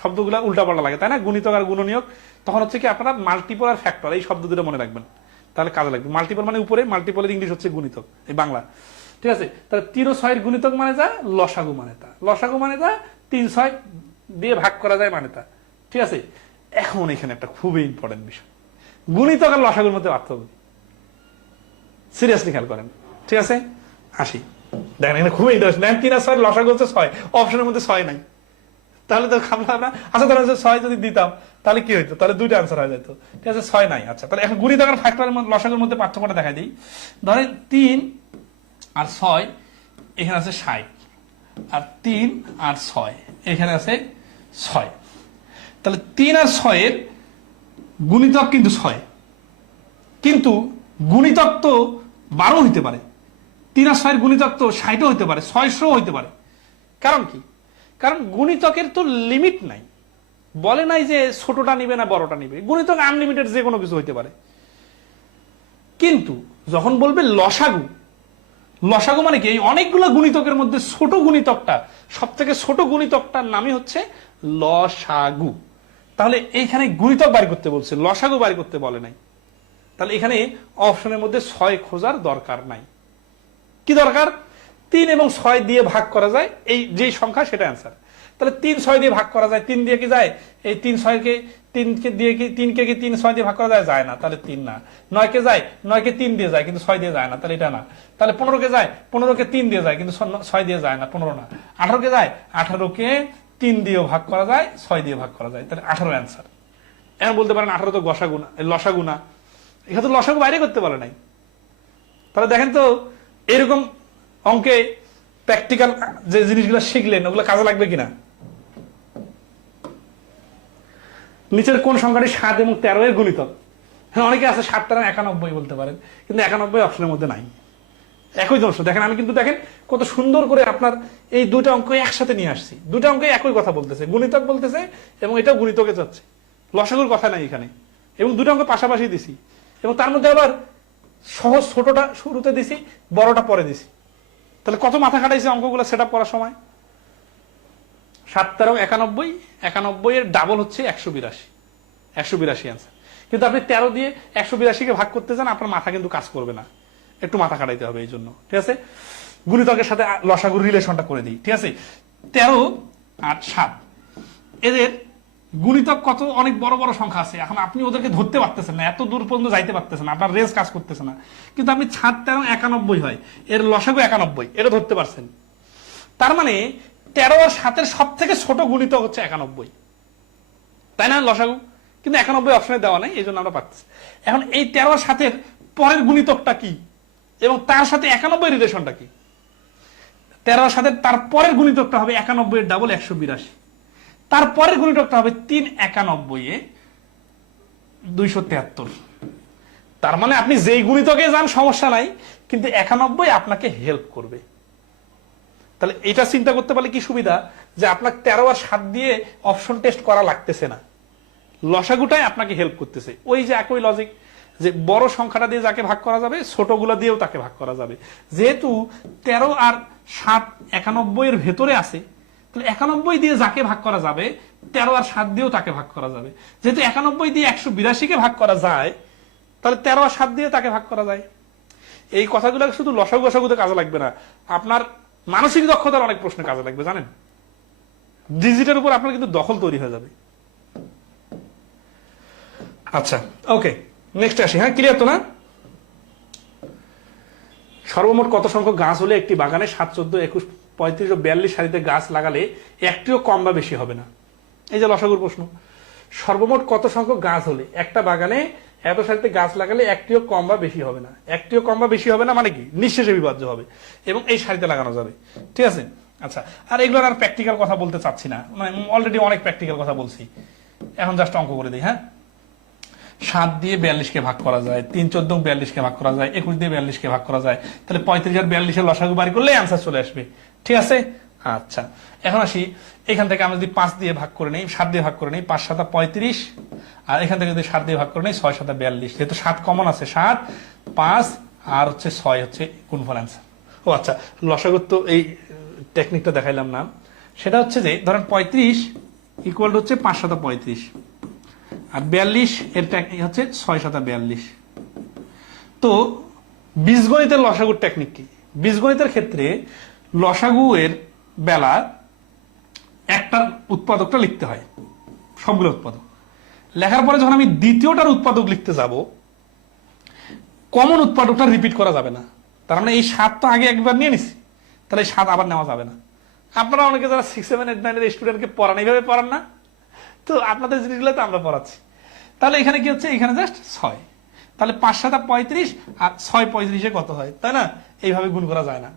শব্দগুলো উল্টাপাল্টা লাগে, তাই না? গুণিতক আর গুণনীয়ক, তখন হচ্ছে কি আপনারা মাল্টিপল আর ফ্যাক্টর এই শব্দ দুটো মনে রাখবেন, তাহলে কাজে লাগবে। মাল্টিপল মানে উপরে, মাল্টিপলের ইংলিশ হচ্ছে গুণিতক, এই বাংলা, ঠিক আছে? তাহলে 3 ও 6 এর গুণিতক মানে যা, লসাগু মানে তা। লসাগু মানে যা 3, 6 দিয়ে ভাগ করা যায় মানে তা, ঠিক আছে? এখন এখানে একটা খুবই ইম্পর্টেন্ট বিষয়, গুণিতক আর লসাগুর মধ্যে পার্থক্য সিরিয়াসলি খেয়াল করেন, ঠিক আছে? আসি, দেখেন এখানে খুবই ইন্টারেস্টিং। দেখেন 3 আর 6 লসাগু হচ্ছে 6, অপশনের মধ্যে 6 নাই, তাহলে তো খামলা না। আচ্ছা ধরো 6 যদি দিতাম তাহলে কি হইতো, তাহলে দুইটা আনসার হয়ে যেত। ঠিক আছে, 6 নাই। আচ্ছা তাহলে এখন গুণিতক আর ফ্যাক্টরের মধ্যে লসাগুর মধ্যে পার্থক্যটা দেখাই দিই। ধরেন 3 আর 6 এখানে আছে 60, আর 3 আর 6 এখানে আছে 6। তাহলে 3 আর 6 এর গুণিতক কিন্তু 6, কিন্তু গুণিতক তো 12 হইতে পারে। 3 আর 6 এর গুণিতক তো 60ও হইতে পারে, 600 হইতে পারে। কারণ কি? কারণ গুণিতকের তো লিমিট নাই, বলে নাই যে ছোটটা নিবে না বড়টা নিবে। গুণিতক আনলিমিটেড যে কোনো কিছু হইতে পারে। কিন্তু যখন বলবে লসাগু, লসাগু মানে কি? এই অনেকগুলো গুণিতকের মধ্যে ছোট গুণিতকটা, সব থেকে ছোট গুণিতকটার নামই হচ্ছে লসাগু। তাহলে এইখানে গুণিতক বাড়ি করতে বলছে, লসাগু বাড়ি করতে বলে নাই। তাহলে এখানে অপশনের মধ্যে 6 খোঁজার দরকার নাই। কি দরকার? 3 এবং 6 দিয়ে ভাগ করা যায়, এই যে সংখ্যা সেটা অ্যান্সার। তাহলে 3 6 দিয়ে ভাগ করা যায়, 3 দিয়ে কি যায়? এই 3 6 কে 3 কে দিয়ে কি 3 কে কি 3 6 দিয়ে ভাগ করা যায়? যায় না, তাহলে 3 না। 9 কে যায়, 9 কে 3 দিয়ে যায় কিন্তু 6 দিয়ে যায় না, তাহলে এটা না। তাহলে 15 কে যায়, 15 কে 3 দিয়ে যায় কিন্তু 6 দিয়ে যায় না, 15 না। 18 কে যায়, 18 কে 3 দিয়েও ভাগ করা যায়, 6 দিয়ে ভাগ করা যায়, তাহলে 18 অ্যান্সার। এখন বলতে পারেন 18 তো লসাগু না, লসাগু না। এখানে তো লসাগু বাইরে করতে পারে নাই। তাহলে দেখেন তো এরকম অঙ্কে প্র্যাকটিক্যাল যে জিনিসগুলো শিখলেন ওগুলো কাজে লাগবে কিনা। নিচের কোন সংখ্যাটি 7 এবং 13 এর গুণিতক? হ্যাঁ, অনেকে আছে 7 13 91 বলতে পারেন, কিন্তু 91 অপশনের মধ্যে নাই। একই দোষ। দেখেন আমি কিন্তু দেখেন কত সুন্দর করে আপনার এই দুইটা অঙ্ক একসাথে নিয়ে আসছি। দুইটা অঙ্কে একই কথা বলতেছে, গুণিতক বলতেছে এবং এটাও গুণিতকে যাচ্ছে, লসাগুর কথা নাই এখানে। এবং দুটো অঙ্ক পাশাপাশি দিছি, এবং তার মধ্যে আবার সহজ ছোটটা শুরুতে দিছি, বড়টা পরে দিছি। তাহলে কত মাথা খাটাইছে অঙ্কগুলো সেট আপ করার সময়। 7 13 91, 91 এর ডাবল হচ্ছে 182, 182 অ্যান্সার। কিন্তু আপনি 13 দিয়ে 182 কে ভাগ করতে চান, আপনার মাথা কিন্তু কাজ করবে না, একটু মাথা খাটাইতে হবে এই জন্য। ঠিক আছে, গুণিতকের সাথে লসাগুর রিলেশনটা করে দিই। ঠিক আছে, 13 আর 7 এদের গুণিতক কত? অনেক বড় বড় সংখ্যা আছে, এখন আপনি ওদেরকে ধরতে পারতেছেন না, এত দূর পর্যন্ত যাইতে পারতেছেন না, আপনার রেঞ্জ কাজ করতেছে না। কিন্তু আপনি 7 13 91 হয়, এর লসাগু 91, এটা ধরতে পারছেন। তার মানে 13 আর 7 এর সব থেকে ছোট গুণিতক হচ্ছে 91, তাই না? লসাগু কিন্তু 91 অপশনে দেওয়া নাই, এই জন্য আমরা পাচ্ছি। এখন এই 13 আর 7 এর পরের গুণিতকটা কি এবং তার সাথে 91 রিলেশনটা কি? 13 আর 7 এর তার পরের গুণিতকটা হবে 91 এর ডাবল 182, তারপরের গুণিতকটা হবে 3 91 এ 273। তার মানে আপনি যেই গুণিতকে যান সমস্যা নাই, কিন্তু 91 আপনাকে হেল্প করবে। তাহলে এটা চিন্তা করতে পারলে কি সুবিধা, যে আপনার 13 আর 7 দিয়ে অপশন টেস্ট করা লাগতেছে না, লসাগুটাই আপনাকে হেল্প করতেছে। ওই যে একই লজিক, যে বড় সংখ্যাটা দিয়ে যাকে ভাগ করা যাবে, ছোটগুলা দিয়েও তাকে ভাগ করা যাবে। যেহেতু 13 আর 7 91 এর ভেতরে আছে, তাহলে 91 দিয়ে যাকে ভাগ করা যাবে 13 আর 7 দিয়েও তাকে ভাগ করা যাবে। যেহেতু 91 দিয়ে 182 কে ভাগ করা যায়, তাহলে 13 আর 7 দিয়ে তাকে ভাগ করা যায়। এই কথাগুলো শুধু লসাগু গসাগুতে কাজে লাগবে না, আপনার মানসিক দক্ষতার অনেক প্রশ্নে কাজে লাগবে, জানেন। ডিজিটের উপর আপনার কিন্তু দখল তৈরি হয়ে যাবে। আচ্ছা ওকে, নেক্সট আসি। হ্যাঁ, ক্লিয়ার তো না? সর্বমোট কত সংখ্যক গাছ হলে একটি বাগানে 7 14 21 35 ও 42 সারিতে গাছ লাগালে একটিও কম বা বেশি হবে না? এই যে লসাগুর প্রশ্ন, সর্বমোট কত সংখ্যক গাছ হলে একটা বাগানে এত সারিতে গাছ লাগালে একটিও কম বা বেশি হবে না? একটিও কম বা বেশি হবে না মানে কি? নিঃশেষে বিভাজ্য হবে এবং এই সারিতে লাগানো যাবে। ঠিক আছে, আচ্ছা। আর এগুলোর আর প্র্যাকটিক্যাল কথা বলতে চাচ্ছি না, মানে অলরেডি অনেক প্র্যাকটিক্যাল কথা বলছি, এখন জাস্ট অঙ্ক করে দিই। হ্যাঁ, 7 দিয়ে 42 কে ভাগ করা যায়, 3 14 42 কে ভাগ করা যায়, 21 দিয়ে 42 কে ভাগ করা যায়, তাহলে 35 আর 42 এর লসাগু বাড়ি করলে অ্যান্সার চলে আসবে। ঠিক আছে, আচ্ছা। এখন আসি, এখান থেকে আমরা যদি 5 দিয়ে ভাগ করে নেই, 7 দিয়ে ভাগ করে নেই, 5 7 35, আর এখান থেকে যদি 7 দিয়ে ভাগ করে নেই 6 7 42, যেহেতু 7 কমন আছে, 7 5 আর হচ্ছে 6 হচ্ছে গুণফল অ্যান্সার। ও আচ্ছা, লসাগুর তো এই টেকনিকটা দেখাইলাম না, সেটা হচ্ছে যে ধরেন 35 ইকুয়াল হচ্ছে 5 7 35, আর 42 এর টেকনিক হচ্ছে 6 7 42। তো বীজগণিতের লসাগুর টেকনিক কি? বীজগণিতের ক্ষেত্রে লসাগু এর বেলা একটা উৎপাদকটা লিখতে হয়, সবগুলো উৎপাদক লেখার পরে যখন আমি দ্বিতীয়টার উৎপাদক লিখতে যাব, কমন উৎপাদকটা রিপিট করা যাবে না। তার মানে এই 7 তো আগে একবার নিয়ে নিছি, তাহলে 7 আবার নেওয়া যাবে না। আপনারা অনেকে যারা 6, 7, 8, 9 এর স্টুডেন্টকে পড়ান এইভাবে পড়ান না, তো আপনাদের জিনিসগুলো তো আমরা পড়াচ্ছি। তাহলে এখানে কি হচ্ছে, এখানে জাস্ট 6, তাহলে 5 7 35 আর 6 35 কত হয়, তাই না? এইভাবে গুণ করা যায় না।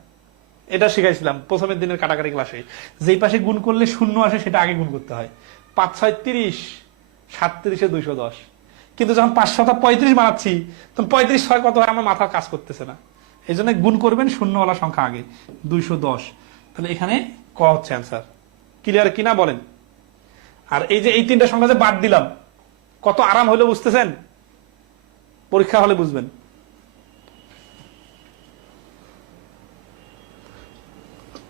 এটা শিখাইছিলাম প্রথমের দিনের কাটাকাটি ক্লাসে, যেই পাশে গুণ করলে শূন্য আসে সেটা আগে গুণ করতে হয়। 5 6 30, 37 210। কিন্তু যখন 5 7 35 বানাচ্ছি তখন 35 6 কত হয় আমার মাথা কাজ করতেছে না, এই জন্য গুণ করবেন শূন্যওয়ালা সংখ্যা আগে, 210। তাহলে এখানে ক হচ্ছে অ্যান্সার। ক্লিয়ার কিনা বলেন? আর এই যে এই তিনটা সংখ্যা যে বাদ দিলাম, কত আরাম হইলো বুঝতেছেন? পরীক্ষা হলে বুঝবেন।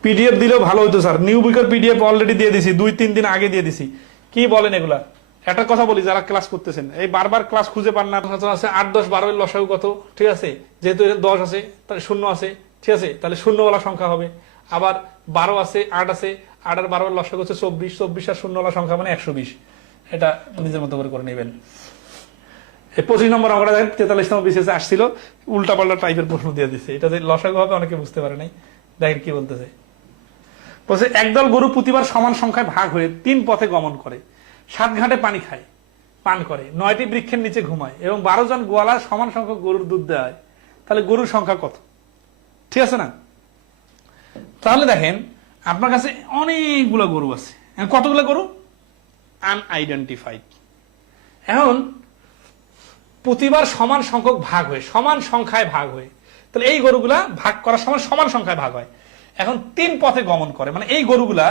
পিডিএফ দিলেও ভালো হইতো স্যার, নিউ বুকের পিডিএফ অলরেডি দিয়ে দিছি, 2-3 দিন আগে দিয়ে দিছি। কি বলেন এগুলা? একটা কথা বলি, যারা ক্লাস করতেছেন এই বারবার ক্লাস খুঁজে পান না, আছে 8 10 12 এর লসাগু কত, ঠিক আছে? যেহেতু 10 আছে তাহলে শূন্য আছে, ঠিক আছে, তাহলে শূন্যওয়ালা সংখ্যা হবে। আবার 12 আছে, 8 আছে, 8 আর 12 এর লসাগু হচ্ছে 24, 24 আর শূন্যওয়ালা সংখ্যা মানে 120। এটা নিজের মতো করে নেবেন। এই 25 নম্বর অঙ্কটা দেখেন, 43 নম্বর বিশেষে আসছিল, উল্টা পাল্টা টাইপের প্রশ্ন দিয়ে দিচ্ছে। এটা যে লসাগু হবে অনেকে বুঝতে পারে নাই। দেখেন কি বলতেছে, বলছে একদল গরু প্রতিবার সমান সংখ্যায় ভাগ হয়ে 3 পথে গমন করে, 7 ঘাটে পানি খায়, পান করে, 9টি বৃক্ষের নিচে ঘুমায় এবং 12 জন গোয়ালা সমান সংখ্যক গরুর দুধ দেয়। তাহলে গরুর সংখ্যা কত? ঠিক আছে না? তাহলে দেখেন আপনার কাছে অনেকগুলো গরু আছে, কতগুলো গরু? আনআইডেন্টিফাইড। এখন প্রতিবার সমান সংখ্যক ভাগ হয়ে, সমান সংখ্যায় ভাগ হয়ে, তাহলে এই গরুগুলা ভাগ করার সময় সমান সংখ্যায় ভাগ হয়। এখন 3 পথে গমন করে, মানে এই গরুগুলা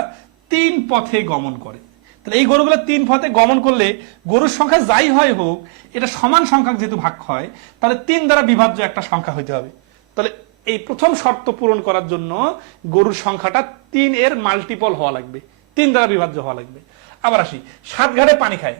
3 পথে গমন করে। তাহলে এই গরুগুলা 3 পথে গমন করলে গরুর সংখ্যা যাই হয় হোক, এটা সমান সংখ্যক যেহেতু ভাগ হয়, তাহলে 3 দ্বারা বিভাজ্য একটা সংখ্যা হইতে হবে। তাহলে এই প্রথম শর্ত পূরণ করার জন্য গরুর সংখ্যাটা 3 এর মাল্টিপল হওয়া লাগবে, 3 দ্বারা বিভাজ্য হওয়া লাগবে। আবার আসি, 7 ঘাটে পানি খায়,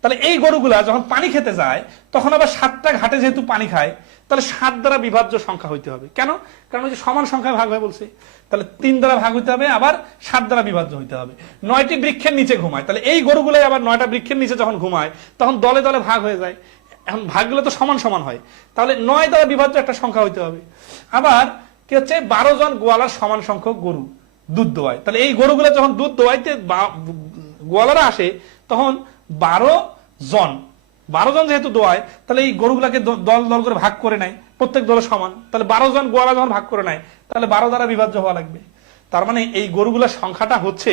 তাহলে এই গরুগুলা যখন পানি খেতে যায় তখন আবার 7টা ঘাটে যেহেতু পানি খায়, তাহলে 7 দ্বারা বিভাজ্য সংখ্যা হইতে হবে। কেন? কারণ ওই যে সমান সংখ্যায় ভাগ হয় বলছে, তাহলে 3 দ্বারা ভাগ হইতে হবে, আবার 7 দ্বারা বিভাজ্য হইতে হবে। 9টি বৃক্ষের নিচে ঘুমায়, তাহলে এই গরুগুলাই আবার 9টা বৃক্ষের নিচে যখন ঘুমায় তখন দলে দলে ভাগ হয়ে যায়। এখন ভাগগুলো তো সমান সমান হয়, তাহলে 9 দ্বারা বিভাজ্য একটা সংখ্যা হইতে হবে। আবার কি হচ্ছে, 12 জন গোয়ালার সমান সংখ্যক গরু দুধ দোয়ায়, তাহলে এই গরুগুলো যখন দুধ দোয়াইতে গোয়ালারা আসে তখন 12 জন যেহেতু দোয়ায়, তাহলে এই গরুগুলাকে দল দল করে ভাগ করে নেয়, প্রত্যেক দলের সমান। তাহলে 12 জন গোয়ালা যখন ভাগ করে নেয় তাহলে 12 দ্বারা বিভাজ্য হওয়া লাগবে। তার মানে এই গরুগুলার সংখ্যাটা হচ্ছে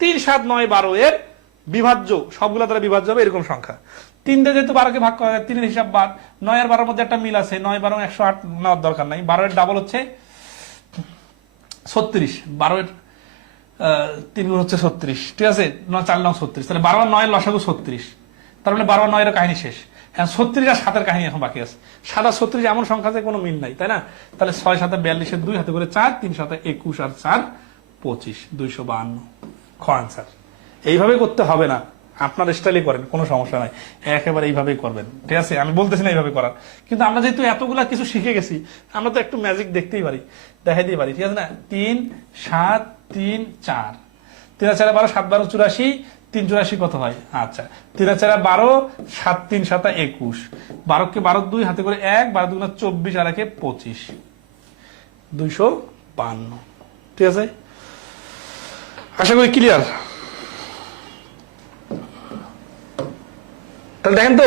3 7 9 12 এর বিভাজ্য, সবগুলা দ্বারা বিভাজ্য হবে এরকম সংখ্যা। 3 দিয়ে যেহেতু 12কে ভাগ করা যায়, 3 এর হিসাব বাদ, 9 আর 12 মধ্যে একটা মিল আছে, 9 12 108 নেওয়ার দরকার নাই, 12 এর ডাবল হচ্ছে 36, 12 এর 3 গুণ হচ্ছে 36, ঠিক আছে, 4 9 36, তাহলে 12 আর 9 এর লসাগু 36। তার মানে 12 আর 9 এর কাহিনী শেষ। হ্যাঁ, 36 আর 7 এর কাহিনী এখন বাকি আছে। 7 আর 36 এমন সংখ্যা যে কোনো মিল নাই, তাই না? তাহলে 6 7 42 এর 2 হাতে করে 4, 3 7 21 আর 4 25, 252 খ আনসার। এইভাবে করতে হবে না, আপনার স্টাইলে করেন, কোনো সমস্যা নাই, একেবারে এইভাবেই করবেন, ঠিক আছে? আমি বলতেছি না এইভাবে করার, কিন্তু আমরা যেহেতু এতগুলা কিছু শিখে গেছি, আমরা তো একটু ম্যাজিক দেখতেই পারি, দেখাই দিতে পারি, ঠিক আছে না? 3 7 3 4, 3 4 12 7 12 84, 3 84 কত হয়? আচ্ছা, 3 4 12, 7 3 7 21, 12 কে 12 2 হাতে করে 1, 12 2 24 আর 1 25, 252, ঠিক আছে? আশা করি ক্লিয়ার। তাহলে দেখেন তো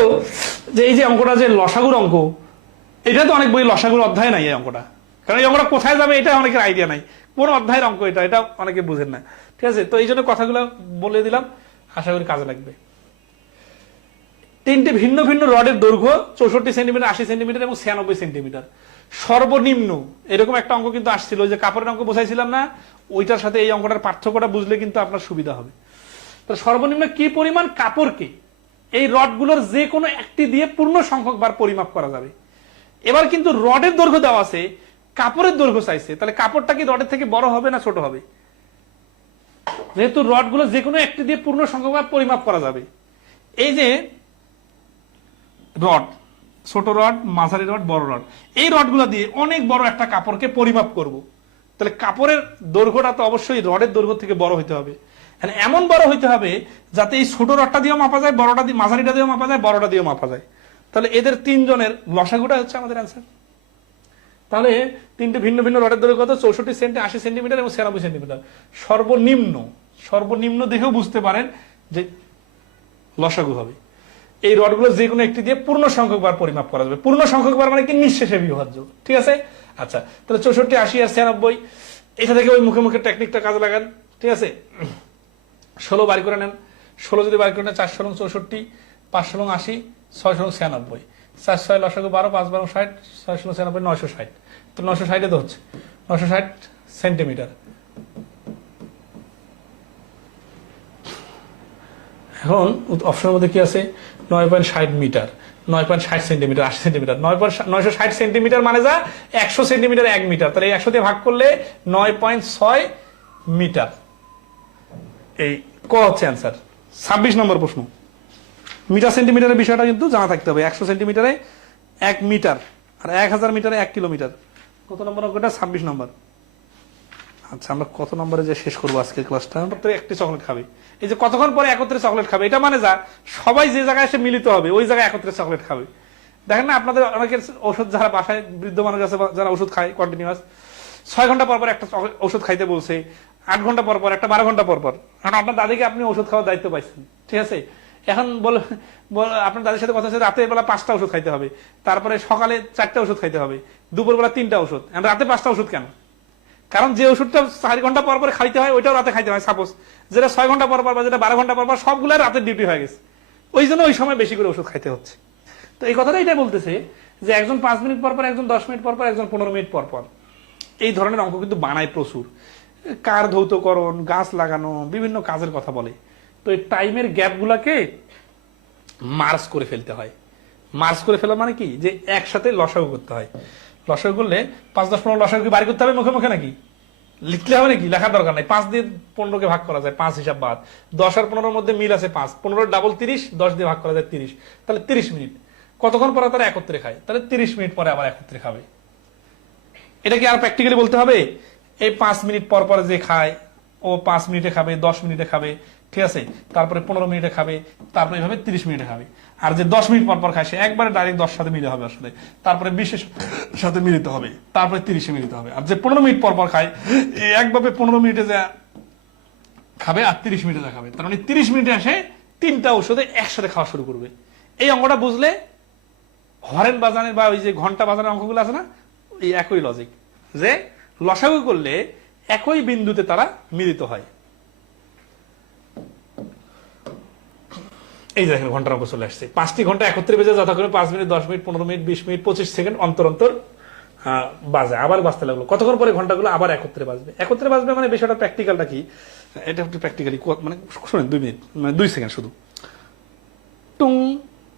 যে এই যে অঙ্কটা যে লসাগুর অঙ্ক, এটা তো অনেক বই লসাগুর অধ্যায় নাই এই অঙ্কটা, কারণ এই অঙ্কটা কোথায় যাবে এটা অনেকের আইডিয়া নাই, কোন অধ্যায়ের অঙ্ক এটা, এটা অনেকে বুঝেন না, ঠিক আছে? তো এই জন্য কথাগুলো বলে দিলাম, আশা করি কাজে লাগবে। 3টে ভিন্ন ভিন্ন রডের দৈর্ঘ্য 64 সেন্টিমিটার, 80 সেন্টিমিটার এবং 96 সেন্টিমিটার, সর্বনিম্ন এরকম একটা অঙ্ক কিন্তু আসছিল, ওই যে কাপড়ের অঙ্ক বোঝাইছিলাম না, ওইটার সাথে এই অঙ্কটার পার্থক্যটা বুঝলে কিন্তু আপনার সুবিধা হবে। তো সর্বনিম্ন কি পরিমাণ কাপড়কে এই রডগুলোর যে কোনো একটি দিয়ে পূর্ণ সংখ্যক বার পরিমাপ করা যাবে। এবার কিন্তু রডের দৈর্ঘ্য দেওয়া আছে, কাপড়ের দৈর্ঘ্য চাইছে, তাহলে কাপড়টা কি রডের থেকে বড় হবে না ছোট হবে? যেহেতু রডগুলো যে কোনো একটি দিয়ে পূর্ণ সংখ্যক বার পরিমাপ করা যাবে, এই যে রড, ছোট রড, মাঝারি রড, বড় রড, এই রডগুলো দিয়ে অনেক বড় একটা কাপড়কে পরিমাপ করব, তাহলে কাপড়ের দৈর্ঘ্যটা তো অবশ্যই রডের দৈর্ঘ্য থেকে বড় হইতে হবে। এমন বড় হইতে হবে যাতে এই ছোট রডটা দিয়েও মাপা যায়, বড়টা দিয়ে, মাঝারিটা দিয়েও মাপা যায়, বড়টা দিয়েও মাপা যায়। তাহলে এদের 3 জনের লসাগুটা হচ্ছে আমাদের অ্যান্সার। তাহলে তিনটে ভিন্ন ভিন্ন রডের দৈর্ঘ্য কত? 64 সেন্টি, 80 সেন্টিমিটার এবং 96 সেন্টিমিটার। সর্বনিম্ন দেখেও বুঝতে পারেন যে লসাগু হবে। এই রডগুলো যে কোনো একটি দিয়ে পূর্ণ সংখ্যক বার পরিমাপ করা যাবে। পূর্ণ সংখ্যক বার মানে কি? নিঃশেষে বিভাজ্য। ঠিক আছে? আচ্ছা, তাহলে 64, 80 আর 96, এটা থেকে ওই মুখে মুখে টেকনিকটা কাজে লাগান। ঠিক আছে? 16 বাড়ি করে নেন। 16 যদি বাড়ি করে নেন, 4 × 64, 5 × 80, 6 × 96, 4 6 লসাগু 12, 5 12 60, 6 × 96, 960। তো 960 তো হচ্ছে 960 সেন্টিমিটার। এখন অপশনের মধ্যে কি আছে? 9.60 মিটার, 9.60 সেন্টিমিটার, 80 সেন্টিমিটার। 960 সেন্টিমিটার মানে যা 100 সেন্টিমিটার 1 মিটার। তাহলে 100 দিয়ে ভাগ করলে 9.6 মিটার। এই ক হচ্ছে অ্যান্সার। 26 নম্বর প্রশ্ন। মিটার সেন্টিমিটারের বিষয়টা কিন্তু জানা থাকতে হবে। 100 সেন্টিমিটারে 1 মিটার আর 1000 মিটারে 1 কিলোমিটার। কত নম্বর অঙ্কটা? 26 নম্বর। আচ্ছা, আমরা কত নম্বরে যে শেষ করবো আজকের ক্লাসটা? একটি চকলেট খাবে। এই যে কতক্ষণ পরে একত্রে চকলেট খাবে, এটা মানে যা সবাই যে জায়গায় এসে মিলিত হবে ওই জায়গায় একত্রে চকলেট খাবে। দেখেন না, আপনাদের অনেকের ওষুধ, যারা বাসায় বৃদ্ধ মানুষ আছে যারা ওষুধ খায় কন্টিনিউয়াস, 6 ঘন্টা পর পর একটা ওষুধ খাইতে বলছে, 8 ঘন্টা পর পর একটা, 12 ঘন্টা পর পর। কারণ আপনার দাদিকে আপনি ওষুধ খাওয়ার দায়িত্ব পাইছেন। ঠিক আছে? এখন আপনার দাদির সাথে কথা হচ্ছে রাতের বেলা 5টা ওষুধ খাইতে হবে, তারপরে সকালে 4টা ওষুধ খাইতে হবে, দুপুরবেলা 3টা ওষুধ, রাতে 5টা ওষুধ কেন? কারণ যে ওষুধটা 4 ঘন্টা পর পর খাইতে হয় ওইটাও রাতে খাইতে হয়। সাপোজ যেটা 6 ঘন্টা পর পর বা যেটা 12 ঘন্টা পর পর, সবগুলো রাতের ডিউটি হয়ে গেছে, ওই জন্য ওই সময় বেশি করে ওষুধ খাইতে হচ্ছে। তো এই কথাটা এটাই বলতেছে যে একজন 5 মিনিট পর পর, একজন 10 মিনিট পর পর, একজন 15 মিনিট পর পর। এই ধরনের অঙ্ক কিন্তু বানায় প্রচুর। কার ধৌতকরণ, গাছ লাগানো, বিভিন্ন কাজের কথা বলে। তো এই টাইমের গ্যাপগুলাকে মার্জ করে ফেলতে হয়। মার্জ করে ফেলা মানে কি? যে একসাথে লসাগু করতে হয়। লসাগু করলে 5 10 15 লসাগু বাড়ি করতে হবে মুখে মুখে, নাকি লিখলে হবে নাকি? লেখার দরকার নাই। 5 দিয়ে 15কে ভাগ করা যায়, 5 হিসাব বাদ। 10 আর 15-র মধ্যে মিল আছে 5, 15 ডাবল 30, 10 দিয়ে ভাগ করা যায় 30। তাহলে 30 মিনিট। কতক্ষণ পরে তারা একত্রে খায়? তাহলে 30 মিনিট পরে আবার একত্রে খাবে। এটা কি আর প্র্যাকটিক্যালি বলতে হবে? এই 5 মিনিট পর পরে যে খায় ও 5 মিনিটে খাবে, 10 মিনিটে খাবে, ঠিক আছে, তারপরে 15 মিনিটে খাবে, তারপরে এইভাবে 30 মিনিটে খাবে। আর যে 10 মিনিট পর পর খায় সে একবারে ডাইরেক্ট 10 সাথে মিলে হবে আসলে, তারপরে 20 সাথে মিলিত হবে, তারপরে 30-এ মিলিত হবে। আর যে 15 মিনিট পর পর খায় একভাবে 15 মিনিটে যা খাবে আর 30 মিনিটে যা খাবে। তার মানে 30 মিনিটে আসে 3টা ঔষধে একসাথে খাওয়া শুরু করবে। এই অঙ্কটা বুঝলে হরেন বাজানের বা ওই যে ঘন্টা বাজানের অঙ্কগুলো আছে না, এই একই লজিক, যে লসাগু করলে একই বিন্দুতে তারা মিলিত হয়। এই দেখেন ঘন্টার অঙ্ক চলে আসছে। 5টি ঘন্টা একত্রে বেজে যথাক্রমে 5 minute, 10 minute, 15 minute, 20 minute, 25 second অন্তর অন্তর বাজে। আবার বাজতে লাগলো। কতক্ষণ পরে ঘন্টাগুলো আবার একত্রে বাজবে? একত্রে বাজবে মানে বিষয়টা প্র্যাকটিক্যালটা কি? এটা একটু প্র্যাকটিক্যালি মানে শুনেন, 2 মিনিট মানে 2 সেকেন্ড শুধু টুং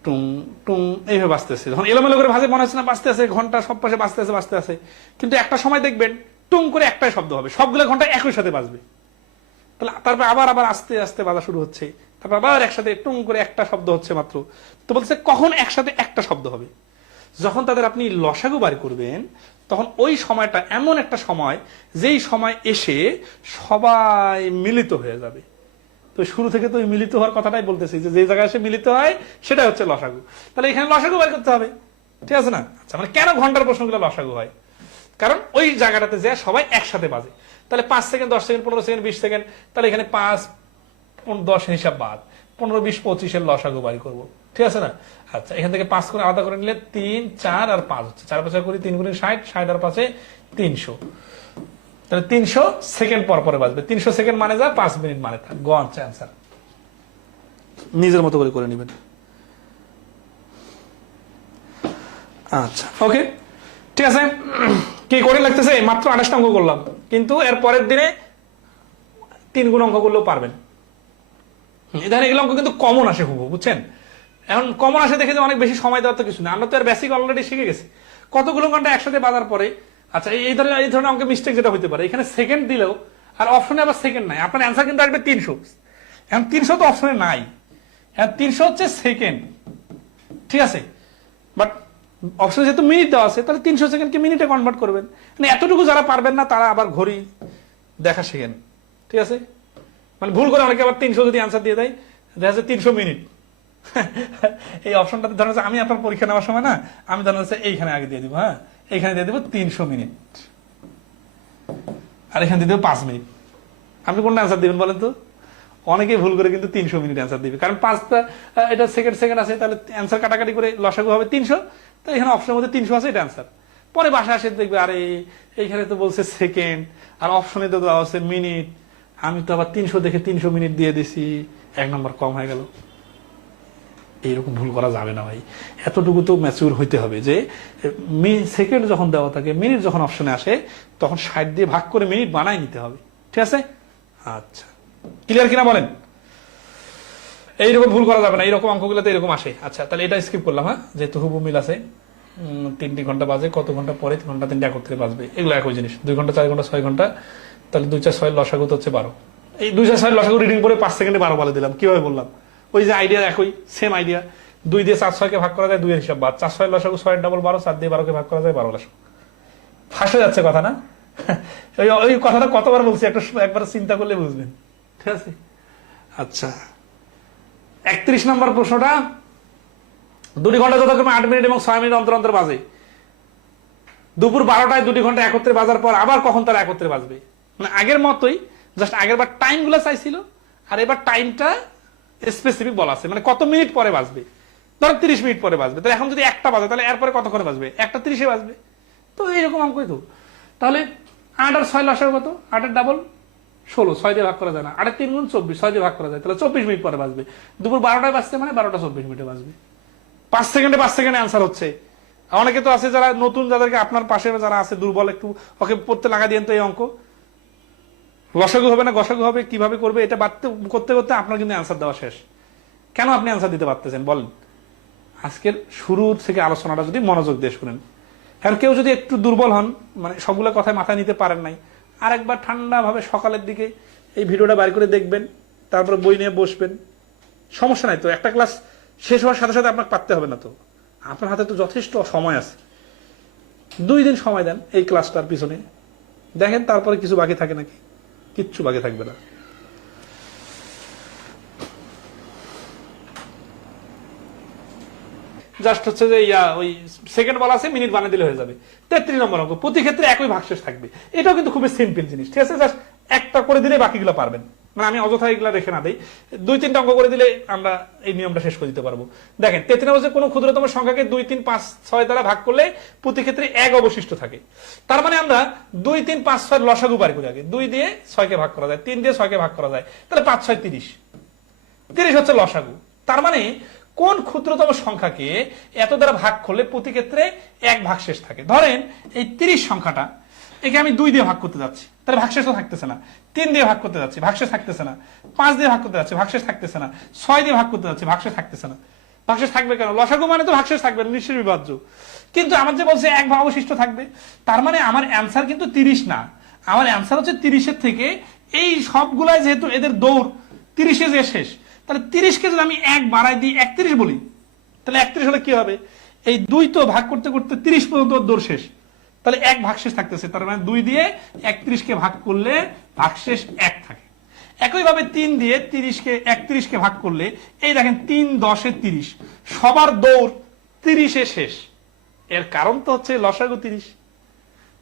টুং টুং এইভাবে বাজতেছে। যখন এলোমেলো করে ভাজে মনে হচ্ছে না বাজতে আছে, ঘন্টা সব পাশে বাজতে আছে, কিন্তু একটা সময় দেখবেন টুং করে একটাই শব্দ হবে, সবগুলো ঘন্টা একই সাথে বাজবে। তাহলে তারপরে আবার আস্তে আস্তে বাজা শুরু হচ্ছে, তারপর আবার একসাথে টুং করে একটা শব্দ হচ্ছে মাত্র। তো বলছে কখন একসাথে একটা শব্দ হবে? যখন তাদের আপনি লসাগু বাড়ি করবেন তখন ওই সময়টা এমন একটা সময় যেই সময় এসে সবাই মিলিত হয়ে যাবে। তো শুরু থেকে তো মিলিত হওয়ার কথাটাই বলতেছি, যে জায়গায় এসে মিলিত হয় সেটা হচ্ছে লসাগু। তাহলে এখানে লসাগু বাড়ি করতে হবে, ঠিক আছে না? আচ্ছা, মানে কেন ঘন্টার প্রশ্নগুলো লসাগু হয়? কারণ ওই জায়গাটাতে যে সবাই একসাথে বাজে। তাহলে 5 সেকেন্ড, 10 সেকেন্ড, 15 সেকেন্ড, 20 সেকেন্ড, তাহলে এখানে 5 10 হিসাব বাদ, 15 20 25-এর লসাগু বাড়ি করবো, ঠিক আছে না? আচ্ছা, এখান থেকে 5 করে আলাদা করে নিলে 3 4 আর 5 হচ্ছে, 4 5 করি 3 গুণে 60, 60 আর 5-এ 300। তাহলে 300 সেকেন্ড পর পরে বাজবে। 300 সেকেন্ড মানে যা 5 মিনিট মানে তা। গো আনসার নিজের মতো করে নেবেন। আচ্ছা, ওকে, ঠিক আছে। কি করে লাগতেছে? মাত্র 28টা অঙ্ক করলাম, কিন্তু এর পরের দিনে 3 গুণ অঙ্ক করলেও পারবেন। এখানে এগুলো অঙ্ক কিন্তু কমন আসে খুব, বুঝছেন? এখন কমন আসে দেখে যে অনেক বেশি সময় দেওয়ার তো কিছু না, আমরা তো আর বেসিক অলরেডি শিখে গেছি। কতগুলো ঘন্টা একসাথে বাজার পরে, আচ্ছা এই ধরনের অঙ্কের মিস্টেক যেটা হতে পারে, এখানে সেকেন্ড দিলেও আর অপশনে আবার সেকেন্ড নাই, আপনার অ্যান্সার কিন্তু আসবে 300। এখন 300 তো অপশনে নাই, এখন 300 হচ্ছে সেকেন্ড, ঠিক আছে? বাট অপশনে যেহেতু মিনিট দেওয়া আছে, তাহলে 300 সেকেন্ডকে মিনিটে কনভার্ট করবেন। মানে এতটুকু যারা পারবেন না তারা আবার ঘড়ি দেখা শিখেন, ঠিক আছে? মানে ভুল করে অনেকে আবার 300 যদি অ্যান্সার দিয়ে দেয়, দেখা যাচ্ছে 300 মিনিট। এই অপশনটাতে ধরেন আমি আপনার পরীক্ষা নেওয়ার সময় না, আমি ধরেন এইখানে আগে দিয়ে দিব, হ্যাঁ, এখানে দিয়ে দেবো 300 মিনিট, আর এখানে দিয়ে দেবো 5 মিনিট। আপনি কোনটা অ্যান্সার দিবেন বলেন তো? অনেকেই ভুল করে কিন্তু 300 মিনিট অ্যান্সার দিবে, কারণ 5টা এটা সেকেন্ড আছে, তাহলে অ্যান্সার কাটাকাটি করে লসাগু হবে 300, তো এখানে অপশনের মধ্যে 300 আছে, এটা অ্যান্সার। পরে বাসা আসে দেখবে আরে এইখানে তো বলছে সেকেন্ড, আর অপশনে তো দেওয়া আছে মিনিট, আমি তো আবার 300 দেখে 300 মিনিট দিয়ে দিছি, 1 নম্বর কম হয়ে গেল। এইরকম ভুল করা যাবে না ভাই, এতটুকু তো ম্যাচিউর হইতে হবে যে সেকেন্ড যখন দেওয়া থাকে, মিনিট যখন অপশনে আসে, তখন 60 দিয়ে ভাগ করে মিনিট বানাই নিতে হবে, ঠিক আছে? আচ্ছা, ক্লিয়ার কিনা বলেন? এইরকম ভুল করা যাবে না, এইরকম অঙ্কগুলোতে এরকম আসে। আচ্ছা, তাহলে এটা স্কিপ করলাম, হ্যাঁ, যেহেতু হুবু মিল আছে। 3 ঘন্টা বাজে, কত ঘন্টা পরে 3 ঘন্টা 3 একত্রে বাজবে, এগুলো একই জিনিস। 2 ঘন্টা 4 ঘন্টা 6 ঘন্টা, তাহলে 2 4 6 লসাগু তো হচ্ছে 12। এই 2 4 6 লসাগু রিডিং করে 5 সেকেন্ডে 12 বলে দিলাম। কিভাবে বললাম? ওই যে আইডিয়া একই, সেম আইডিয়া। 2 দিয়ে 4 6 কে ভাগ করা যায়, 2 এর হিসাব বাদ, 4 6 লসাগু, 6 এর ডাবল 12, 4 দিয়ে 12 কে ভাগ করা যায়, 12 লসাগু। ফাঁসে যাচ্ছে কথা না? ওই কথাটা কতবার বলছি, একবার চিন্তা করলে বুঝবেন, ঠিক আছে? আচ্ছা, 31 নম্বর প্রশ্নটা, 2 ঘন্টা যথাক্রমে 8 মিনিট এবং 6 মিনিট অন্তর অন্তর বাজে। দুপুর 12টায় 2 ঘন্টা একত্রে বাজার পর আবার কখন তারা একত্রে বাজবে? মানে আগের মতোই, জাস্ট আগের বার টাইম গুলো চাইছিল, আর এবার টাইমটা স্পেসিফিক বলা আছে, মানে কত মিনিট পরে বাজবে। ধরো 30 মিনিট পরে বাজবে, তাহলে এখন যদি 1টা বাজে, তাহলে এরপরে কতক্ষণে বাজবে? 1:30 বাজবে। তো এইরকম অঙ্কই তো। তাহলে 8 আর 6 লসাগু কত? 8 এর ডাবল 16, 6 দিয়ে ভাগ করা যায় না। 8 এর 3 গুণ 24, 6 দিয়ে ভাগ করা যায়, তাহলে 24 মিনিট পরে বাজবে। দুপুর 12টায় বাজছে মানে 12টা 24 মিনিটে বাজবে। 5 সেকেন্ডে অ্যান্সার হচ্ছে। অনেকে তো আছে যারা নতুন, যাদেরকে আপনার পাশে যারা আছে দুর্বল, একটু ওকে পড়তে লাগা দিয়েন তো এই অঙ্ক। লসাগু হবে না গসাগু হবে, কিভাবে করবে, এটা বাড়তে করতে করতে আপনার কিন্তু অ্যান্সার দেওয়া শেষ। কেন আপনি অ্যান্সার দিতে পারতেছেন বলেন? আজকের শুরু থেকে আলোচনাটা যদি মনোযোগ দিয়ে শুনেন, আর কেউ যদি একটু দুর্বল হন, মানে সবগুলো কথায় মাথায় নিতে পারেন নাই, আর একবার ঠান্ডা ভাবে সকালের দিকে এই ভিডিওটা বাইর করে দেখবেন, তারপর বই নিয়ে বসবেন, সমস্যা নাই তো। একটা ক্লাস শেষ হওয়ার সাথে সাথে আপনাকে পারতে হবে না তো, আপনার হাতে তো যথেষ্ট সময় আছে। 2 দিন সময় দেন এই ক্লাসটার পিছনে, দেখেন তারপরে কিছু বাকি থাকে নাকি। কিচ্ছু বাকি থাকবে না। জাস্ট হচ্ছে যে ওই সেকেন্ড বলা আছে, মিনিট বানিয়ে দিলে হয়ে যাবে। 33 নম্বর অঙ্ক, প্রতি ক্ষেত্রে একই ভাগশেষ থাকবে। এটাও কিন্তু খুবই সিম্পল জিনিস, ঠিক আছে? জাস্ট একটা করে দিলে বাকিগুলো পারবেন, মানে আমি অযথা এগুলা রেখে না দেই। 2-3টা অঙ্ক করে দিলে আমরা এই নিয়মটা শেষ করে দিতে পারবো। দেখেন 33 নম্বরে কোনো ক্ষুদ্রতম সংখ্যাকে 2 3 5 6 দ্বারা ভাগ করলে প্রতি ক্ষেত্রে 1 অবশিষ্ট থাকে। তার মানে আমরা 2 3 5 6 লসাগু বার করি আগে। 2 দিয়ে 6 কে ভাগ করা যায়, 3 দিয়ে 6 কে ভাগ করা যায়, তাহলে 5 6 30, 30 হচ্ছে লসাগু। তার মানে কোন ক্ষুদ্রতম সংখ্যাকে এত দ্বারা ভাগ করলে প্রতি ক্ষেত্রে 1 ভাগশেষ থাকে। ধরেন এই 30 সংখ্যাটা, একে আমি 2 দিয়ে ভাগ করতে যাচ্ছি, তাহলে ভাগশেষ তো থাকতেছে না। 3 দিয়ে ভাগ করতে যাচ্ছি, ভাগশেষ থাকতেছে না। 5 দিয়ে ভাগ করতে যাচ্ছি, ভাগশেষ থাকতেছে না। 6 দিয়ে ভাগ করতে যাচ্ছি, ভাগশেষ থাকতেছে না। ভাগশেষ থাকবে কেন? লসাগু মানে তো ভাগশেষ থাকবে, নিশ্চয় বিভাজ্য। কিন্তু আমার যে বলছে 1 ভাগ অবশিষ্ট থাকবে, তার মানে আমার অ্যান্সার কিন্তু 30 না, আমার অ্যান্সার হচ্ছে 30-এর থেকে এই সবগুলাই, যেহেতু এদের দৌড় 30-এ যে শেষ, তাহলে 30-কে যদি আমি 1 বাড়াই দিই 31 বলি, তাহলে 31 হলে কি হবে? এই 2 তো ভাগ করতে করতে 30 পর্যন্ত দৌড় শেষ, তাহলে 1 ভাগশেষ থাকতেছে। তার মানে 2 দিয়ে 31-কে ভাগ করলে ভাগশেষ 1 থাকে। একইভাবে 3 দিয়ে 31-কে ভাগ করলে, এই দেখেন 3 10 এ 30, সবার দৌড় 30-এ শেষ। এর কারণ তো হচ্ছে লসাগু 30,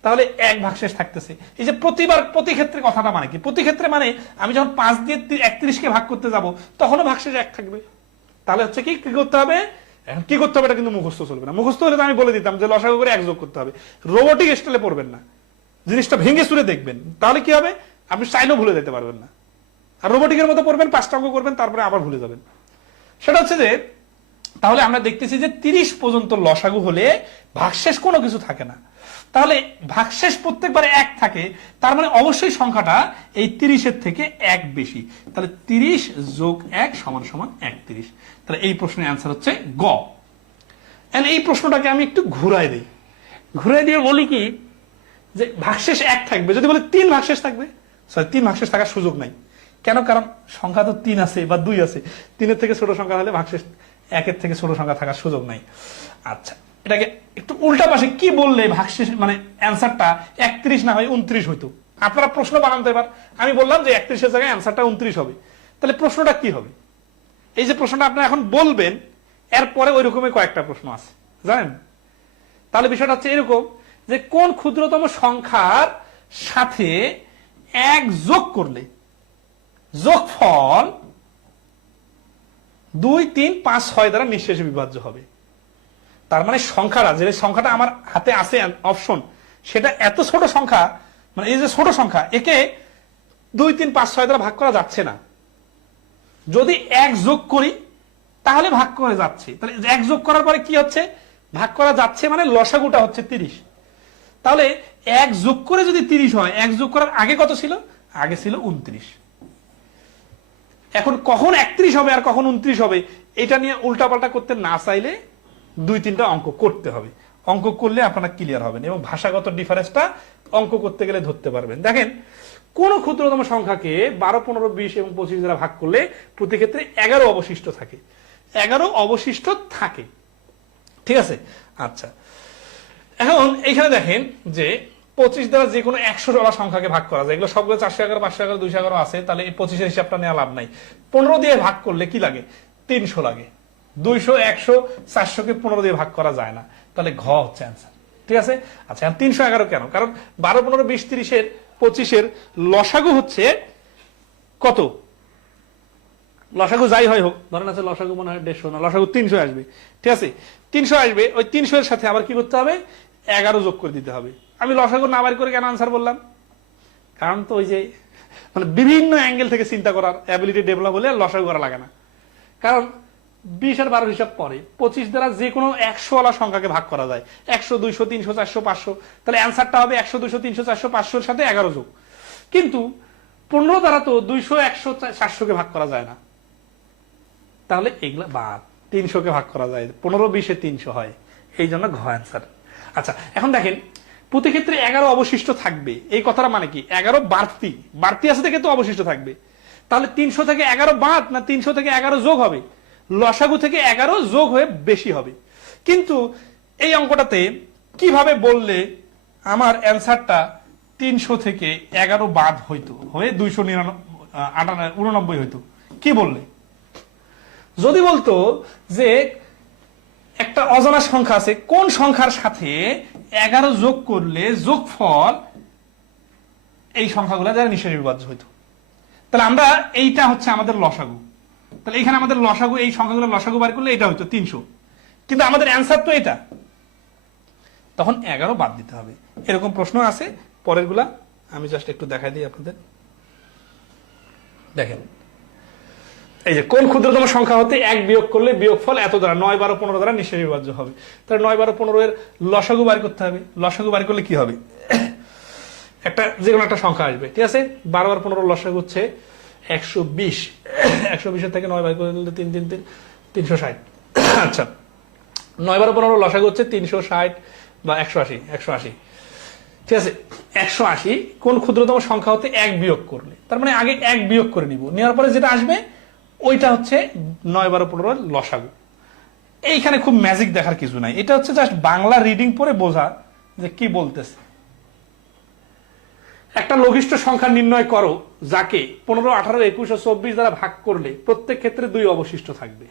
তাহলে 1 ভাগশেষ থাকতেছে। এই যে প্রতিবার প্রতি ক্ষেত্রে কথাটা মানে কি? প্রতি ক্ষেত্রে মানে আমি যখন 5 দিয়ে 31-কে ভাগ করতে যাব, তখনও ভাগশেষ 1 থাকবে। তাহলে হচ্ছে কি করতে হবে? এখন কি করতে হবে এটা কিন্তু মুখস্থ চলবে না। মুখস্থ হলে তো আমি বলে দিতাম যে লসাগু করে 1 যোগ করতে হবে। রোবোটিক স্টাইলে পড়বেন না, জিনিসটা ভেঙে চুরে দেখবেন, তাহলে কি হবে? আপনি চাইলেও ভুলে যেতে পারবেন না। আর রোবোটিকের মতো পড়বেন, 5টা অঙ্ক করবেন, তারপরে আবার ভুলে যাবেন। সেটা হচ্ছে যে, তাহলে আমরা দেখতেছি যে 30 পর্যন্ত লসাগু হলে ভাগশেষ কোনো কিছু থাকে না। তাহলে ভাগশেষ প্রত্যেকবার 1 থাকে, তার মানে অবশ্যই সংখ্যাটা এই 30-এর থেকে 1 বেশি। তাহলে 30 যোগ 1 সমান সমান 31। তাহলে এই প্রশ্নের অ্যান্সার হচ্ছে গ। এই প্রশ্নটাকে আমি একটু ঘুরাই দিই, ঘুরাই দিয়ে বলি কি যে ভাগশেষ 1 থাকবে। যদি বলি 3 ভাগশেষ থাকবে, সরি 3 ভাগশেষ থাকার সুযোগ নাই। কেন? কারণ সংখ্যা তো 3 আছে বা 2 আছে, 3-এর থেকে ছোট সংখ্যা হলে ভাগশেষ 1-এর থেকে ছোট সংখ্যা থাকার সুযোগ নাই। আচ্ছা, এটাকে একটু উল্টা পাশে কি বললে ভাগশেষ মানে অ্যান্সারটা 31 না হয় 29 হইতো। আপনারা প্রশ্ন বানাতে এবার, আমি বললাম যে 31-এর জায়গায় অ্যান্সারটা 29 হবে, তাহলে প্রশ্নটা কি হবে? এই যে প্রশ্নটা আপনারা এখন বলবেন, এরপরে ওই রকমই কয়েকটা প্রশ্ন আছে জানেন। তাহলে বিষয়টা হচ্ছে এরকম যে কোন ক্ষুদ্রতম সংখ্যার সাথে 1 যোগ করলে যোগফল 2, 3, 5, 6 দ্বারা নিঃশেষে বিভাজ্য হবে। তার মানে সংখ্যাটা, যে সংখ্যাটা আমার হাতে আছে অপশন, সেটা এত ছোট সংখ্যা, মানে এই যে ছোট সংখ্যা, একে 2, 3, 5, 6 দ্বারা ভাগ করা যাচ্ছে না। যদি 1 যোগ করি তাহলে ভাগ করে যাচ্ছে। তাহলে 1 যোগ করার পরে কি হচ্ছে, ভাগ করা যাচ্ছে, মানে লসাগুটা হচ্ছে 30। তাহলে 1 যোগ করে যদি 30 হয়, 1 যোগ করার আগে কত ছিল, আগে ছিল 29। এখন কখন 31 হবে আর কখন 29 হবে, এটা নিয়ে উল্টাপাল্টা করতে না চাইলে 2-3টা অঙ্ক করতে হবে। অঙ্ক করলে আপনারা ক্লিয়ার হবেন এবং ভাষাগত ডিফারেন্সটা অঙ্ক করতে গেলে ধরতে পারবেন। দেখেন, কোন ক্ষুদ্রতম সংখ্যাকে 12, 15, 20 এবং 25 দ্বারা ভাগ করলে প্রতি ক্ষেত্রে 11 অবশিষ্ট থাকে। 11 অবশিষ্ট থাকে, ঠিক আছে। আচ্ছা, এখন এইখানে দেখেন যে 25 দ্বারা যে কোনো 100 সংখ্যাকে ভাগ করা যায়। এগুলো সবগুলো 411, 511, 211 আছে, তাহলে এই 25-এর হিসাবটা নেওয়া লাভ নাই। 15 দিয়ে ভাগ করলে কি লাগে, 300 লাগে। 200, 100, 400-কে 15 দিয়ে ভাগ করা যায় না, তাহলে ঘ হচ্ছে অ্যান্সার, ঠিক আছে। আচ্ছা, 311 কেন, কারণ 12, 15, 20, 30-এর 25-এর লসাগু হচ্ছে কত, লসাগু যাই হয় হোক, ধরেন আছে লসাগু মনে হয় 150 না, লসাগু 300 আসবে, ঠিক আছে। 300 আসবে, ওই 300-এর সাথে আবার কি করতে হবে, 11 যোগ করে দিতে হবে। আমি লসাগু না বার করে কেন আনসার বললাম, কারণ তো ওই যে মানে বিভিন্ন অ্যাঙ্গেল থেকে চিন্তা করার অ্যাবিলিটি ডেভেলপ হলে লসাগু করা লাগে না। কারণ 20 আর 12 হিসাব পরে 25 দ্বারা যে কোনো 100 সংখ্যাকে ভাগ করা যায়, 100, 200, 300, 400, 500, তাহলে অ্যান্সারটা হবে 100, 200, 300, 400, 500-এর সাথে 11 যোগ। কিন্তু 15 দ্বারা তো 200, 100, 400-কে ভাগ করা যায় না, তাহলে এগুলা বাদ। 300-কে ভাগ করা যায়, 15, 20-এ 300 হয়, এই জন্য ঘ অ্যান্সার। আচ্ছা, এখন দেখেন প্রতি ক্ষেত্রে 11 অবশিষ্ট থাকবে, এই কথাটা মানে কি, 11 বাড়তি আছে থেকে তো অবশিষ্ট থাকবে। তাহলে 300 থেকে 11 বাদ না 300 থেকে 11 যোগ হবে, লসাগু থেকে 11 যোগ হয়ে বেশি হবে। কিন্তু এই অঙ্কটাতে কিভাবে বললে আমার অ্যান্সারটা 300 থেকে 11 বাদ হইতো, হয়ে 289 হইতো, কি বললে? যদি বলতো যে একটা অজানা সংখ্যা আছে, কোন সংখ্যার সাথে 11 যোগ করলে যোগফল এই সংখ্যাগুলো যারা নিঃশেষে বিভাজ্য হইতো, তাহলে আমরা এইটা হচ্ছে আমাদের লসাগু। তাহলে এখানে আমাদের লসাগু, এই সংখ্যাগুলো লসাগু বার করলে এটা হইতো 300, কিন্তু আমাদের অ্যান্সার তো এটা, তখন 11 বাদ দিতে হবে। এরকম প্রশ্ন আছে, পরের গুলা আমি জাস্ট একটু দেখাই দিই আপনাদের। দেখেন, এই যে কোন ক্ষুদ্রতম সংখ্যা হতে 1 বিয়োগ করলে বিয়োগফল এত দ্বারা 9, 12, 15 দ্বারা নিঃশেষে বিভাজ্য হবে। তাহলে 9, 12, 15 এর লসাগু বার করতে হবে। লসাগু বার করলে কি হবে, একটা যে কোনো একটা সংখ্যা আসবে, ঠিক আছে। 12 আর 15 লসাগু হচ্ছে 120। 120-এর থেকে 9 বার করে দিলে 3, 3, 3, 360। আচ্ছা, 9, 12, 15 লসাগু হচ্ছে 360 বা 180, ঠিক আছে। 180 কোন ক্ষুদ্রতম সংখ্যা হতে 1 বিয়োগ করলে, তার মানে আগে 1 বিয়োগ করে নিব, নেওয়ার পরে যেটা আসবে ওইটা হচ্ছে 9, 12, 15 লসাগু। এইখানে খুব ম্যাজিক দেখার কিছু নাই, এটা হচ্ছে জাস্ট বাংলা রিডিং পরে বোঝা যে কি বলতেছে। একটা লঘিষ্ঠ সংখ্যা নির্ণয় করো যাকে 15, 18, 21 ও 24 দ্বারা ভাগ করলে প্রত্যেক ক্ষেত্রে 2 অবশিষ্ট থাকবে।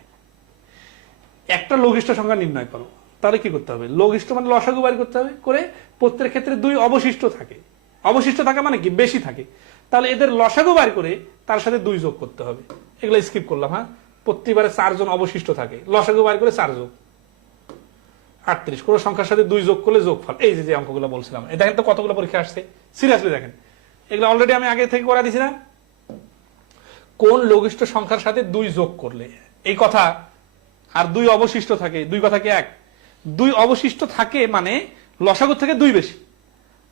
একটা লঘিষ্ঠ সংখ্যা নির্ণয় করো, তাহলে কি করতে হবে, লঘিষ্ঠ মানে লসাগু বাড়ি করতে হবে, করে প্রত্যেক ক্ষেত্রে 2 অবশিষ্ট থাকে। অবশিষ্ট থাকে মানে কি, বেশি থাকে, তাহলে এদের লসাগু বার করে তার সাথে 2 যোগ করতে হবে। এগুলো স্কিপ করলাম, হ্যাঁ। প্রত্যেকবারে 4 জন অবশিষ্ট থাকে, লসাগু বার করে 4 যোগ 38, কোন সংখ্যার সাথে 2 যোগ করলে যোগফল। এই যে অঙ্কগুলো বলছিলাম, দেখেন তো কতগুলো পরীক্ষা আসছে, সিরিয়াসলি দেখেন, এগুলো অলরেডি আমি আগে থেকে করা দিছি না। কোন লঘিষ্ঠ সংখ্যার সাথে 2 যোগ করলে, এই কথা, আর 2 অবশিষ্ট থাকে, 2 কথা কি এক, 2 অবশিষ্ট থাকে মানে লসাগু থেকে 2 বেশি,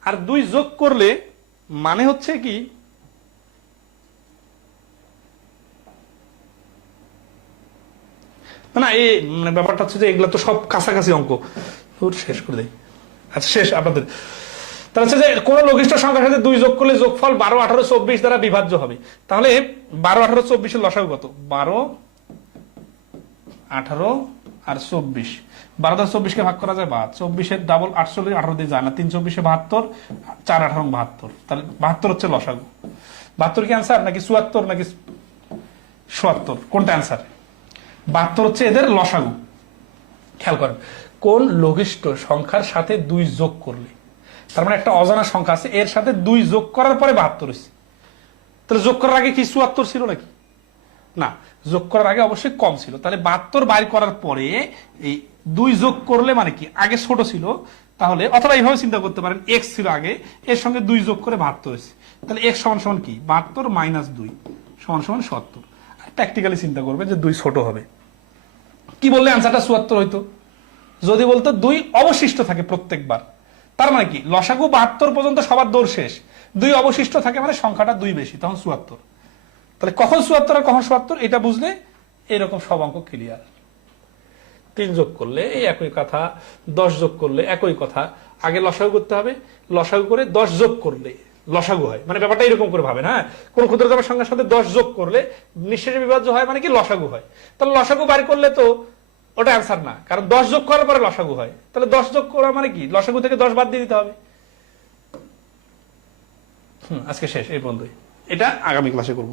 আর 2 যোগ করলে মানে হচ্ছে কি, না এই মানে ব্যাপারটা হচ্ছে যে এগুলো তো সব কাছাকাছি অঙ্ক, শেষ করে দেয়। আচ্ছা, শেষ আপনাদের। তাহলে হচ্ছে যে কোন লঘিষ্ঠ সংখ্যার সাথে 2 যোগ করলে যোগফল 12, 18, 24 দ্বারা বিভাজ্য হবে। তাহলে 12, 18, 24 এর লসাগু কত, 12, 18 আর 24, 12 দ্বারা 24 কে ভাগ করা যায় 12, 24 এর ডাবল 48, 18 দিয়ে যায় না, 3 24 72, 4 18 72, তাহলে 72 হচ্ছে লসাগু। 72 কি অ্যান্সার নাকি 74 নাকি 77, কোনটা অ্যান্সার? 72 হচ্ছে এদের লসাগু। খেয়াল করেন, কোন লঘিষ্ঠ সংখ্যার সাথে 2 যোগ করলে, তার মানে একটা অজানা সংখ্যা আছে, এর সাথে 2 যোগ করার পরে 72 হয়েছে। তাহলে যোগ করার আগে কি 74 ছিল নাকি? না, যোগ করার আগে অবশ্যই কম ছিল। তাহলে 72 বাইর করার পরে এই 2 যোগ করলে মানে কি আগে ছোট ছিল, তাহলে অথবা এইভাবে চিন্তা করতে পারেন, এক্স ছিল আগে, এর সঙ্গে 2 যোগ করে 72 হয়েছে। তাহলে এক্স সমান সমান কি 72 মাইনাস 2 সমান সমান 70। প্র্যাকটিক্যালি চিন্তা করবে যে 2 ছোট হবে। কি বললে আনসারটা 74 হইতো? যদি বলতো 2 অবশিষ্ট থাকে প্রত্যেকবার, তার মানে কি লসাগু 72 পর্যন্ত সবার দৌড় শেষ, 2 অবশিষ্ট থাকে মানে সংখ্যাটা 2 বেশি, তখন 74। তাহলে কখন 74 আর কখন 77 এটা বুঝলে এরকম সব অঙ্ক ক্লিয়ার। 3 যোগ করলে এই একই কথা, 10 যোগ করলে একই কথা। আগে লসাগু করতে হবে, লসাগু করে 10 যোগ করলে লসাগু হয়, মানে ব্যাপারটা এরকম করে ভাবেন। হ্যাঁ, কোন ক্ষুদ্রতম সংখ্যার সাথে 10 যোগ করলে নিঃশেষে বিভাজ্য হয়, মানে কি লসাগু হয়। তাহলে লসাগু বাড়ি করলে তো ওটা অ্যান্সার না, কারণ 10 যোগ করার পরে লসাগু হয়। তাহলে 10 যোগ করা মানে কি লসাগু থেকে 10 বাদ দিয়ে দিতে হবে। আজকে শেষ এই পর্যন্তই, এটা আগামী ক্লাসে করবো।